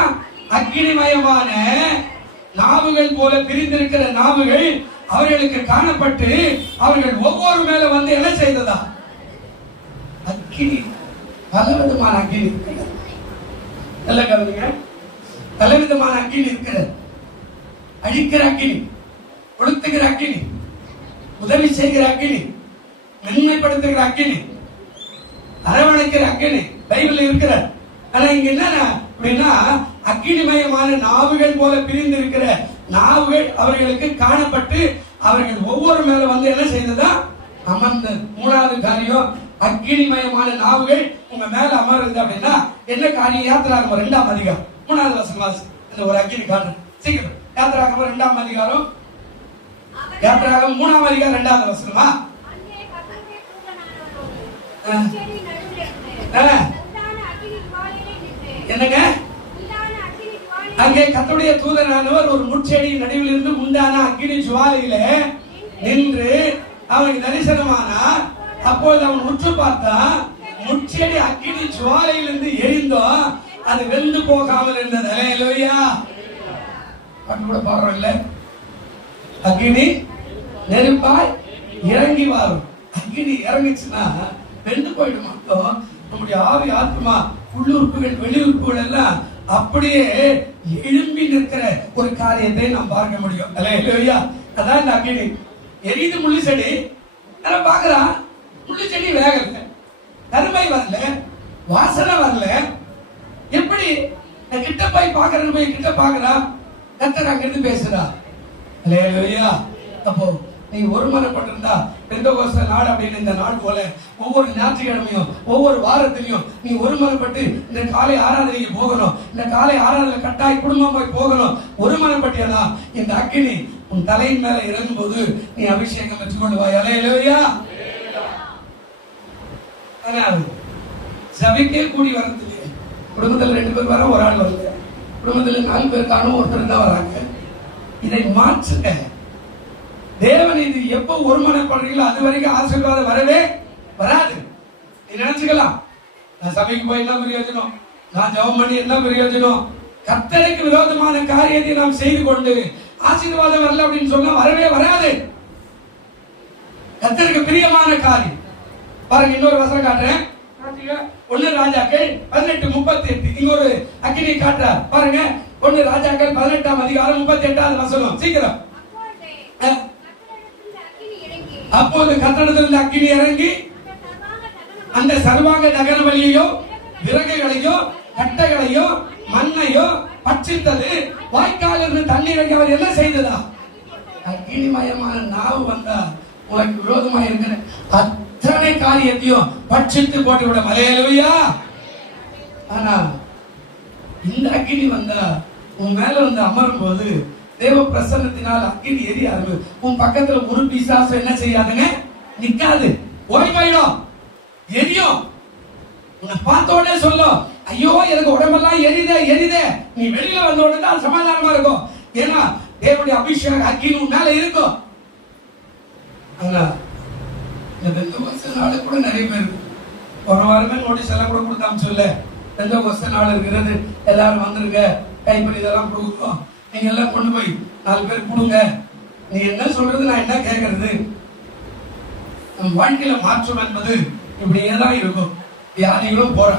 அக்கினிமயமான நாவுகள் போல பிரிந்திருக்கிற நாவுகள் அவர்களுக்கு காணப்பட்டு அவர்கள் ஒவ்வொரு மேல வந்து என்ன செய்ததா? அக்கினி. பலவிதமான அக்கினி இருக்கிறது. நல்ல கவனிங்க, பலவிதமான அக்கினி இருக்கிறது. அழிக்கிற அக்கினி, கொளுத்துகிற அக்கினி, உதவி செய்கிற அக்கினி, நன்மைப்படுத்துகிற அக்கினி, அரவணைக்கிற அக்கினி பைபிள்ல இருக்கிற. ஆனா இங்க என்ன அப்படின்னா, அக்கினிமயமான நாவுகள் போல பிரிந்து இருக்கிற நாவுகள் அவர்களுக்கு காணப்பட்டு அவர்கள் ஒவ்வொரு மேல வந்து என்ன செய்ததா? அமர்ந்த. மூணாவது காரியம், அக்கினிமயமான நாவுகள் உங்க மேல அமருது அப்படின்னா என்ன காரியம்? யாத்திராகமம் 2ஆம் அதிகாரம் 3வது வசனம். இந்த ஒரு அக்கினி காட்டுறேன் சீக்கிரம். யாத்திராகமம் 2ஆம் அதிகாரம், யாத்திராகமம் 3ஆம் அதிகாரம் 2வது வசனமா? என்னங்க? அங்கே கர்த்தருடைய தூதனானவர் ஒரு முட்செடி நடுவில் இருந்து உண்டான அக்கினி ஜுவாலையில நின்று அவனுக்கு தரிசனமானார். அப்போது அவன் உற்று பார்த்தான், முட்செடி அக்கினி ஜுவாலையிலிருந்து எரிந்தோம், அது வெந்து போகாமல் இருந்தது. அல்லேலூயா. பாட்டு கூட பாடுறோம் இல்ல? அக்கினி நெருப்பாய் இறங்கி வரும். அக்கினி இறங்குச்சுன்னா வெந்து போயிடும். மட்டும் நம்முடைய ஆவி ஆத்மா உள்ளுறுப்புகள் வெளியுறுப்புகள் எல்லாம் அப்படியே எழும்பி நிற்கிற ஒரு காரியத்தை நாம் பார்க்க முடியும். அல்லேலூயா. அதான் இந்த அக்கினி. எரியுது முள்ளு செடி, பாக்குறான் முள்ளு செடி வேகல, கருமை வரல, வாசனை வரல. எப்படி கிட்ட போய் பாக்குறேன்னு போய் கிட்ட பாக்குறான், கர்த்தர் அங்கிருந்து பேசுறா. அல்லேலூயா. அப்போ நீ ஒருமனப்பட்டிருந்தா பெந்தெகோஸ்தே நாள் அப்படின்னு இந்த நாள் போல ஒவ்வொரு ஞாயிற்றுக்கிழமையும் ஒவ்வொரு வாரத்திலையும் நீ ஒருமனப்பட்டு இந்த காலை ஆராதனைக்கு போகணும். இந்த காலை ஆராதனை கட்டாய் குடும்பமாய் போகணும். ஒருமனப்பட்டியனா இந்த அக்கினி உன் தலையின் மேல இறங்கும் போது நீ அபிஷேகம் பெற்றுக் கொள்வாய். அல்லேலூயா. சபைக்கே கூடி வரதுக்கு குடும்பத்தில் 2 பேர் வர, ஒரு ஆள் வரல. குடும்பத்தில் 4 பேர் காணும், ஒருத்தர் தான் வராங்க. இதை மாற்றுங்க. தேவன் இது எப்ப ஒருமனப்படுறீங்களோ அது வரைக்கும் ஆசீர்வாதம் வரவே வராது. நீ நினைச்சுக்கலாம், நான் சபைக்கு போய் என்ன பிரயோஜனம், நான் ஜெபம் பண்ணி என்ன பிரயோஜனம், கர்த்தருக்கு விரோதமான காரியத்தை நாம் செய்து கொண்டு ஆசீர்வாதம் வரல அப்படின்னு சொன்னா வரவே வராது. கர்த்தருக்கு பிரியமான காரியம் பாருங்க. இன்னொரு வசனம் காட்டுறேன். 1 ராஜாக்கள் 18:38. இங்க ஒரு அக்கினி காட்டுறார் பாருங்க. 1 ராஜாக்கள் 18ஆம் அதிகாரம் 38வது வசனம். சீக்கிரம். அப்போது கர்த்தரிடத்திலிருந்து அக்கினி இறங்கி அந்த சர்வாங்க தகன பலியையும் விறகுகளையும் கட்டைகளையும் மண்ணையும் பட்சித்தது. வாய்க்காலிருந்து தண்ணீர் வைக்க அவர் என்ன செய்ததா? அக்கினிமயமான நாவு வந்தா உனக்கு விரோதமாக இருக்கிற அத்தனை காரியத்தையும் பட்சித்து போட்டு விட. அல்லேலூயா. ஆனா இந்த அக்கினி வந்தா உன் மேல வந்து அமரும் போது தேவ பிரசன்னத்தினால் அக்கினி எரியாது. உன் பக்கத்துல ஒரு பிசாசு என்ன செய்யாதுங்க, நிக்காது, ஓடி போயிடும், எரியும். உன்னை பார்த்த உடனே சொல்லும், ஐயோ எனக்கு உடம்பெல்லாம் எரிதே எரிதே. நீ வெளியில வந்த உடனே தான் சமாதானமா இருக்கும். ஏன்னா தேவனுடைய அபிஷேகம் அக்கினி உன் மேல இருக்கும். ஆனா இந்த பெந்தெகோஸ்தே நாள் கூட நிறைய பேர் ஒரு வாரமே நோட்டீஸ் எல்லாம் கூட கொடுத்தாம சொல்ல, பெந்தெகோஸ்தே நாள் இருக்கிறது, எல்லாரும் வந்துருங்க, கைப்படி இதெல்லாம் கொடுக்குறோம், நீங்க எல்லாம் கொண்டு போய் 4 பேர் கொடுங்க. நீ என்ன சொல்றது, நான் என்ன கேட்கறது? நம் வாழ்க்கையில மாற்றம் என்பது இப்படியேதான் இருக்கும். வியாதிகளும் போற.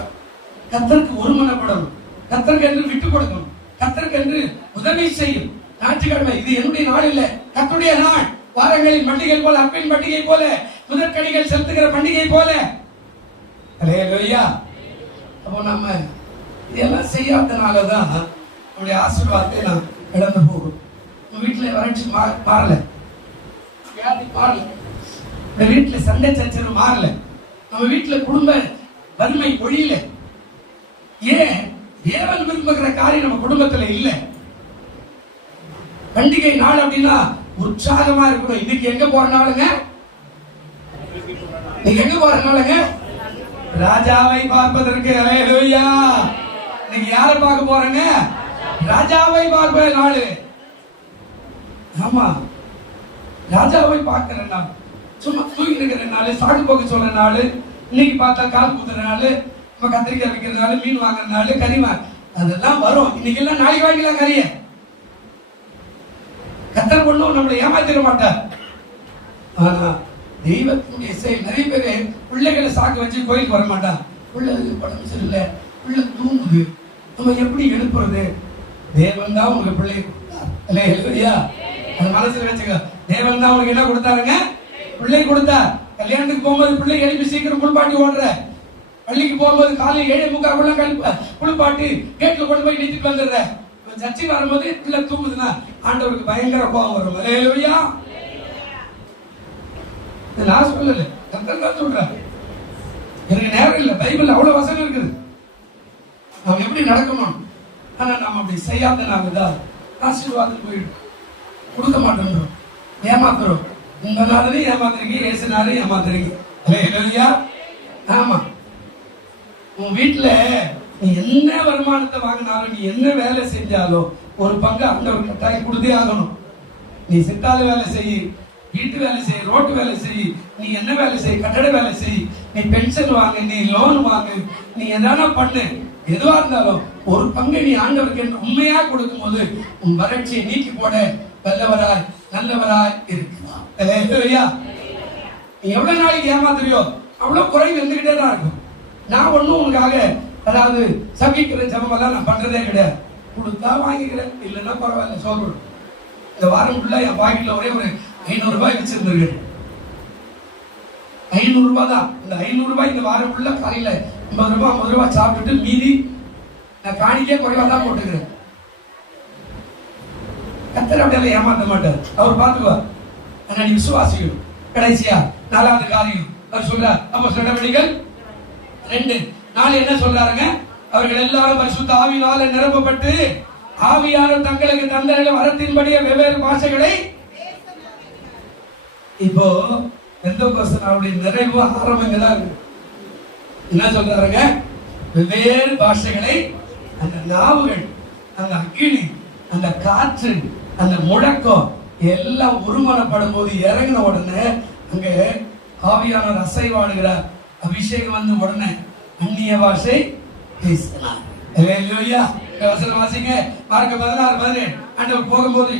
கர்த்தருக்கு ஒருமனப்படணும், கர்த்தருக்கு என்று விட்டு கொடுக்கணும், கர்த்தருக்கு என்று உதவி செய்யும். ஞாயிற்றுக்கிழமை இது என்னுடைய நாள் இல்ல, கர்த்தருடைய நாள். வாரங்களின் பண்டிகை போல, அப்பின் பண்டிகை போல, முதற்கடிகள் செலுத்துகிற பண்டிகை போல. அல்லேலூயா. அப்போ நம்ம இதெல்லாம் செய்யாதனாலதான் நம்முடைய ஆசீர்வாதத்தை நான் இழந்து போகும். உங்க வீட்டுல வறட்சி மாறல, வியாதி மாறல, நம்ம வீட்டுல சண்டை சச்சரவு மாறல, நம்ம வீட்டுல குடும்ப வறுமை ஒழியல. ஏன்? தேவன் விரும்புகிற காரியம் நம்ம குடும்பத்துல இல்ல. பண்டிகை நாள் அப்படின்னா உற்சாகமா இருக்கணும். இன்னைக்கு எங்க போறனாலுங்க, நீங்க எங்க போறனாலுங்க ராஜாவை பார்ப்பதற்கு. அல்லேலூயா. நீங்க யாரை பார்க்க போறீங்க? ராஜாவை பார்க்கிற நாள். ஆமா, ராஜாவை பார்க்கிற நாள். சும்மா தூங்கி இருக்கிற நாள், சாக்கு போக்கு சொல்ற நாள், இன்னைக்கு பார்த்தா கால் குத்துற நாள், இப்ப கத்திரிக்காய் வைக்கிற நாள், மீன் வாங்குற நாள், கறி அதெல்லாம் வரும். இன்னைக்கு எல்லாம் நாளைக்கு வாங்கிக்கலாம் கறிய. கத்தர் ஒண்ணும் நம்மளை ஏமாத்திட மாட்டார். ஆனா தெய்வத்தினுடைய செயல். நிறைய பேரு பிள்ளைகளை சாக்கு வச்சு கோயிலுக்கு வர மாட்டான். பிள்ளைகளுக்கு படம் சரியில்லை, பிள்ளை தூங்குது, நம்ம எப்படி எழுப்புறது? தேவன் தான் உங்களுக்கு பிள்ளை கொடுத்தார். அல்லேலூயா. அது மனசுல வச்சுக்க. தேவன் தான் உங்களுக்கு என்ன கொடுத்தாருங்க? பிள்ளை கொடுத்தார். கல்யாணத்துக்கு போகும்போது பிள்ளை எழுப்பி சீக்கிரம் குளிப்பாட்டி ஓடுற, பள்ளிக்கு போகும்போது காலையில் 7:45 குளிப்பாட்டி கேட்ல கொண்டு போய் நிறுத்திட்டு வந்துடுற. சர்ச்சைக்கு வரும்போது பிள்ளை தூங்குதுன்னா ஆண்டவருக்கு பயங்கர கோபம் வரும். அல்லேலூயா. நான் சொல்லல, கர்த்தர் தான் சொல்றாரு. எனக்கு நேரம் இல்லை. பைபிள் அவ்வளவு வசனம் இருக்குது, நாம் எப்படி நடக்கணும். ஆனா நம்ம அப்படி செய்யாதனால தான் ஆசீர்வாதம் போயிடும். கொடுக்க மாட்டோம், ஏமாத்துறோம். உங்களாலையும் ஏமாத்துறீங்க, ஏசுனாலும் ஏமாத்துறீங்க. அல்லேலூயா. ஆமா, உன் வீட்டுல நீ என்ன வருமானத்தை வாங்கினாலும், நீ என்ன வேலை செஞ்சாலும் ஒரு பங்கு ஆண்டவர் கட்டாயம் கொடுத்தே ஆகணும். நீ சித்தால வேலை செய், வீட்டு வேலை செய், ரோட்டு வேலை செய், நீ என்ன வேலை செய், கட்டட வேலை செய், நீ பென்ஷன் வாங்கு, நீ லோன் வாங்கு, நீ எதான பண்ணு, எதுவா இருந்தாலும் ஒரு பங்கை நீ ஆண்டவருக்கு என்று உண்மையா கொடுக்கும் போது உன் வறட்சியை நீக்கி போட வல்லவராய் நல்லவராய் இருக்கிறார். அல்லேலூயா. நீ எவ்வளவு நாளைக்கு ஏமாத்துறியோ அவ்வளவு குறைவு இருந்துகிட்டே தான் இருக்கும். நான் ஒண்ணும் உனக்காக அதாவது சபிக்கிற ஜபமெல்லாம் நான் பண்றதே கிடையாது. கொடுத்தா வாங்கிக்கிறேன், இல்லைன்னா பரவாயில்ல சொல்றேன். இந்த வாரம் ஃபுல்லா என் பாக்கெட்ல ஒரே ஒரு 500 ரூபாய் வச்சிருந்திருக்கேன். 500 ரூபாய் தான். இந்த 500 ரூபாய் இந்த வாரம் ஃபுல்லா காலையில 50 ரூபாய் சாப்பிட்டுட்டு மீதி நான் காணிக்கே குறைவா தான் போட்டுக்கிறேன். கர்த்தர் அப்படியெல்லாம் ஏமாத்த மாட்டார், அவர் பார்த்துக்குவார். ஆனா நீ விசுவாசிக்கணும். கடைசியா 4வது காரியம் அவர் சொல்றார். அப்போஸ்தலர் நடவடிக்கைகள் 2:4 என்ன சொல்றாருங்க? அவர்கள் எல்லாரும் பரிசுத்த ஆவியினால நிரப்பப்பட்டு ஆவியானவர் தங்களுக்கு தந்த வரத்தின்படியே வெவ்வேறு பாஷைகளை. இப்போ பெந்தெகோஸ்தேயுடைய நிறைவு ஆரம்பங்க தான் இருக்கு. என்ன சொல்றாருங்க? வெவ்வேறு பாஷைகளை. அந்த நாவுகள், அந்த அக்கினி, அந்த காற்று, அந்த முழக்கம் எல்லாம் ஒருமனப்படும் போது இறங்கின உடனே அங்க ஆவியானவர் அசைவாடுகிறார். அபிஷேகம் வந்து உடனே அந்நிய பாஷை பேசினார். அல்லேலூயா. வசனம் வாசிங்க. மார்க் 16:17. ஆண்டவர் போகும்போது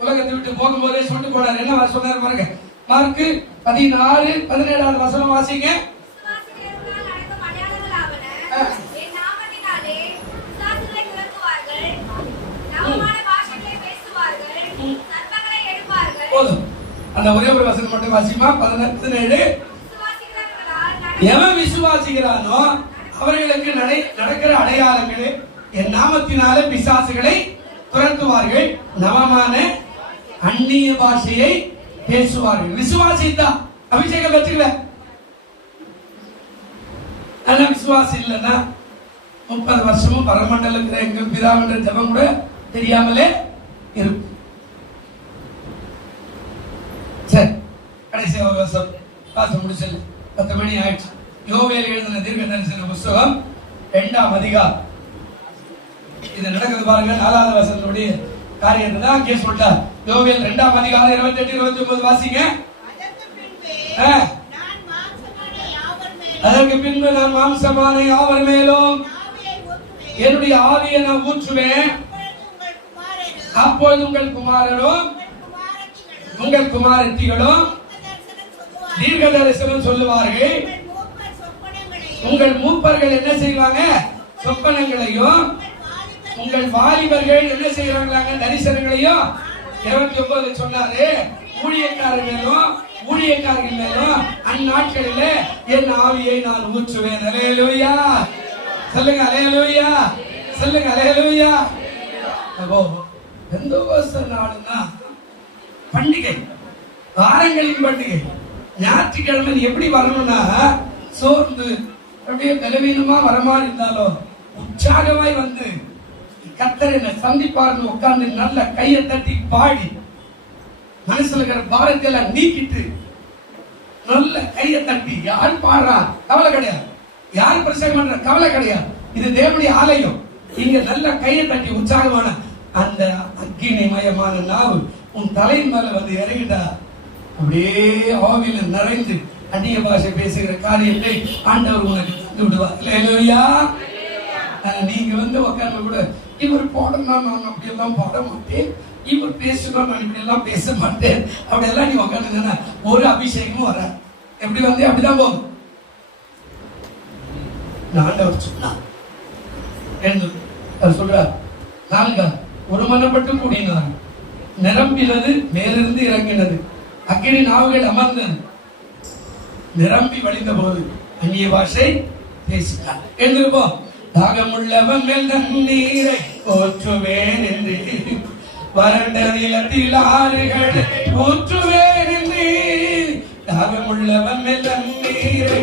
உலகத்தை விட்டு போகும்போதே சொல்லிட்டு போனார். என்ன சொன்னார் பாருங்க. மார்க் 16:17 வசனம் வாசிங்க. போதும், அந்த ஒரே ஒரு வசனம் மட்டும் வாசிமா. 17. எவன் விசுவாசிக்கிறானோ அவர்களுக்கு நடக்கிற அடையாளங்களே என் நாமத்தினாலே பிசாசுகளை துரத்துவார்கள், நவமான அந்நிய பாஷையை பேசுவார்கள். விசுவாசித்தா அபிஷேகம் வச்சுக்கல. ஆனா விசுவாசி இல்லைன்னா 30 வருஷமும் பரமண்டலத்தில் எங்கள் பிதாவின்ற ஜபம் கூட தெரியாமலே இருக்கும். சரி, கடைசி ஒரு வருஷம் பாசம் முடிச்சல 10 மணி ஆயிடுச்சு. யோவேல் எழுதின தீர்க்க தரிசன புஸ்தகம் 2ஆம் அதிகாரம். இது நடக்குது பாருங்க. 4வது வசனத்துடைய காரியத்தை தான் அங்கே சொல்லிட்டார். யோவேல் 2ஆம் அதிகாரம் 28-29 வாசிங்க. அதற்கு பின்பு நான் மாம்சமான யாவர் மேலும் என்னுடைய ஆவியை நான் ஊற்றுவேன். அப்பொழுது உங்கள் குமாரரும் உங்கள் குமாரத்திகளும் தீர்க்க தரிசனம் சொல்லுவார்கள். உங்கள் மூப்பர்கள் என்ன செய்வாங்க? சொப்பனங்களையும். உங்கள் வாலிபர்கள் என்ன செய்யறாங்க? தரிசனங்களையும். 29 சொன்னாரு. ஊழியக்காரர்களும் ஊழியக்காரர்கள் மேலும் அந்நாட்களில் என் ஆவியை நான் ஊற்றுவேன். அல்லேலூயா. சொல்லுங்க அல்லேலூயா. சொல்லுங்க அல்லேலூயா. அப்போ பெந்தெகோஸ்தே நாளுன்னா பண்டிகை. வாரங்களின் பண்டிகை. ஞாயிற்றுக்கிழமை எப்படி வரணும்னா சோர்ந்து அப்படியே பலவீனமா வரமாறி இருந்தாலும் உற்சாகமாய் வந்து கர்த்தர் என்னை சந்திப்பார்னு உட்கார்ந்து நல்ல கையை தட்டி பாடி மனசுல இருக்கிற பாரத்தை எல்லாம் நீக்கிட்டு நல்ல கையை தட்டி யார் பாடுறா கவலை கிடையாது, யார் பிரசங்கம் பண்ற கவலை கிடையாது. இது தேவனுடைய ஆலயம். இங்க நல்ல கையை தட்டி உற்சாகமான அந்த அக்கினிமயமான நாவு உன் தலையின் மேல வந்து இறங்கிட்டா அப்படியே ஆவியில நிறைந்து அந்நிய பாஷை பேசுகிற காரியத்தை ஆண்டவர் உனக்கு தந்து விடுவார். இல்லையா? நீங்க வந்து உட்கார்ந்து கூட இவர் பாடனா நான் அப்படியெல்லாம் பாட மாட்டேன், இவர் பேசுனா நான் இப்படி எல்லாம் பேச மாட்டேன், அப்படியெல்லாம் நீ உட்காந்துங்கன்னா ஒரு அபிஷேகமும் வர. எப்படி வந்து அப்படிதான் போகும். ஆண்டவர் சொன்னார் சொல்றார், நான்கா ஒரு மனப்பட்டு கூடினார், நிரம்பினது மேலிருந்து இறங்கினது, அக்கினி நாவுகள் அமர்ந்தது, நிரம்பி வழிந்த போது அந்நிய பாஷை பேசினார். எழுந்திருப்போம். தாகமுள்ளவன் மேல் தண்ணீரை ஊற்றுவேன் என்று, வறண்ட நிலத்தில் ஆறுகளை ஊற்றுவேன் என்று, தாகமுள்ளவன் மேல் தண்ணீரை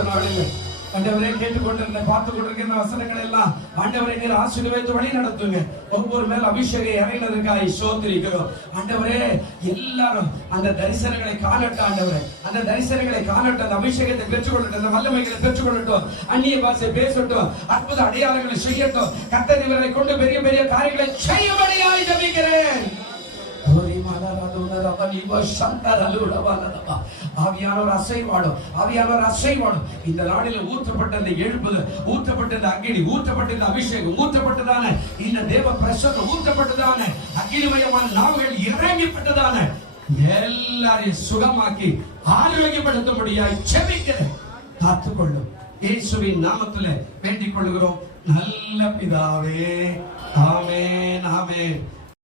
இந்த நாளில் ஆண்டவரே கேட்டுக்கொண்டிருந்த பார்த்து கொண்டிருக்கிற வசனங்கள் எல்லாம் ஆண்டவரை நீர் ஆசீர்வதித்து வழி நடத்துங்க. ஒவ்வொரு மேல் அபிஷேகம் இறையினதுக்காக ஸ்தோத்திரிக்கிறோம். ஆண்டவரே எல்லாரும் அந்த தரிசனங்களை காணட்டும். ஆண்டவரே அந்த தரிசனங்களை காணட்டும், அந்த அபிஷேகத்தை பெற்றுக்கொள்ளட்டும், அந்த வல்லமைகளை பெற்றுக்கொள்ளட்டும், அந்நிய பாஷை பேசட்டும், அற்புத அடையாளங்களை செய்யட்டும். கர்த்தர் இவரை கொண்டு பெரிய பெரிய காரியங்களை செய்யும்படியாய் ஜெபிக்கிறேன். ஆவியானவர் அசைவாடும் இந்த நாளில் ஊற்றப்பட்ட இந்த எழுப்புதல், ஊற்றப்பட்ட இந்த அக்கினி, ஊற்றப்பட்ட இந்த அபிஷேகம், ஊற்றப்பட்டதான இந்த தேவ பிரசன்னம், ஊற்றப்பட்டதான அக்கினிமயமான நாவுகள் இறங்கிப்பட்டதான எல்லாரையும் சுகமாக்கி ஆரோக்கியப்படுத்தும்படியாய் ஜெபிக்கிறேன். காத்துக்கொள்ளும் இயேசுவின் நாமத்திலே வேண்டிக் கொள்கிறோம் நல்ல பிதாவே. ஆமென், ஆமென்.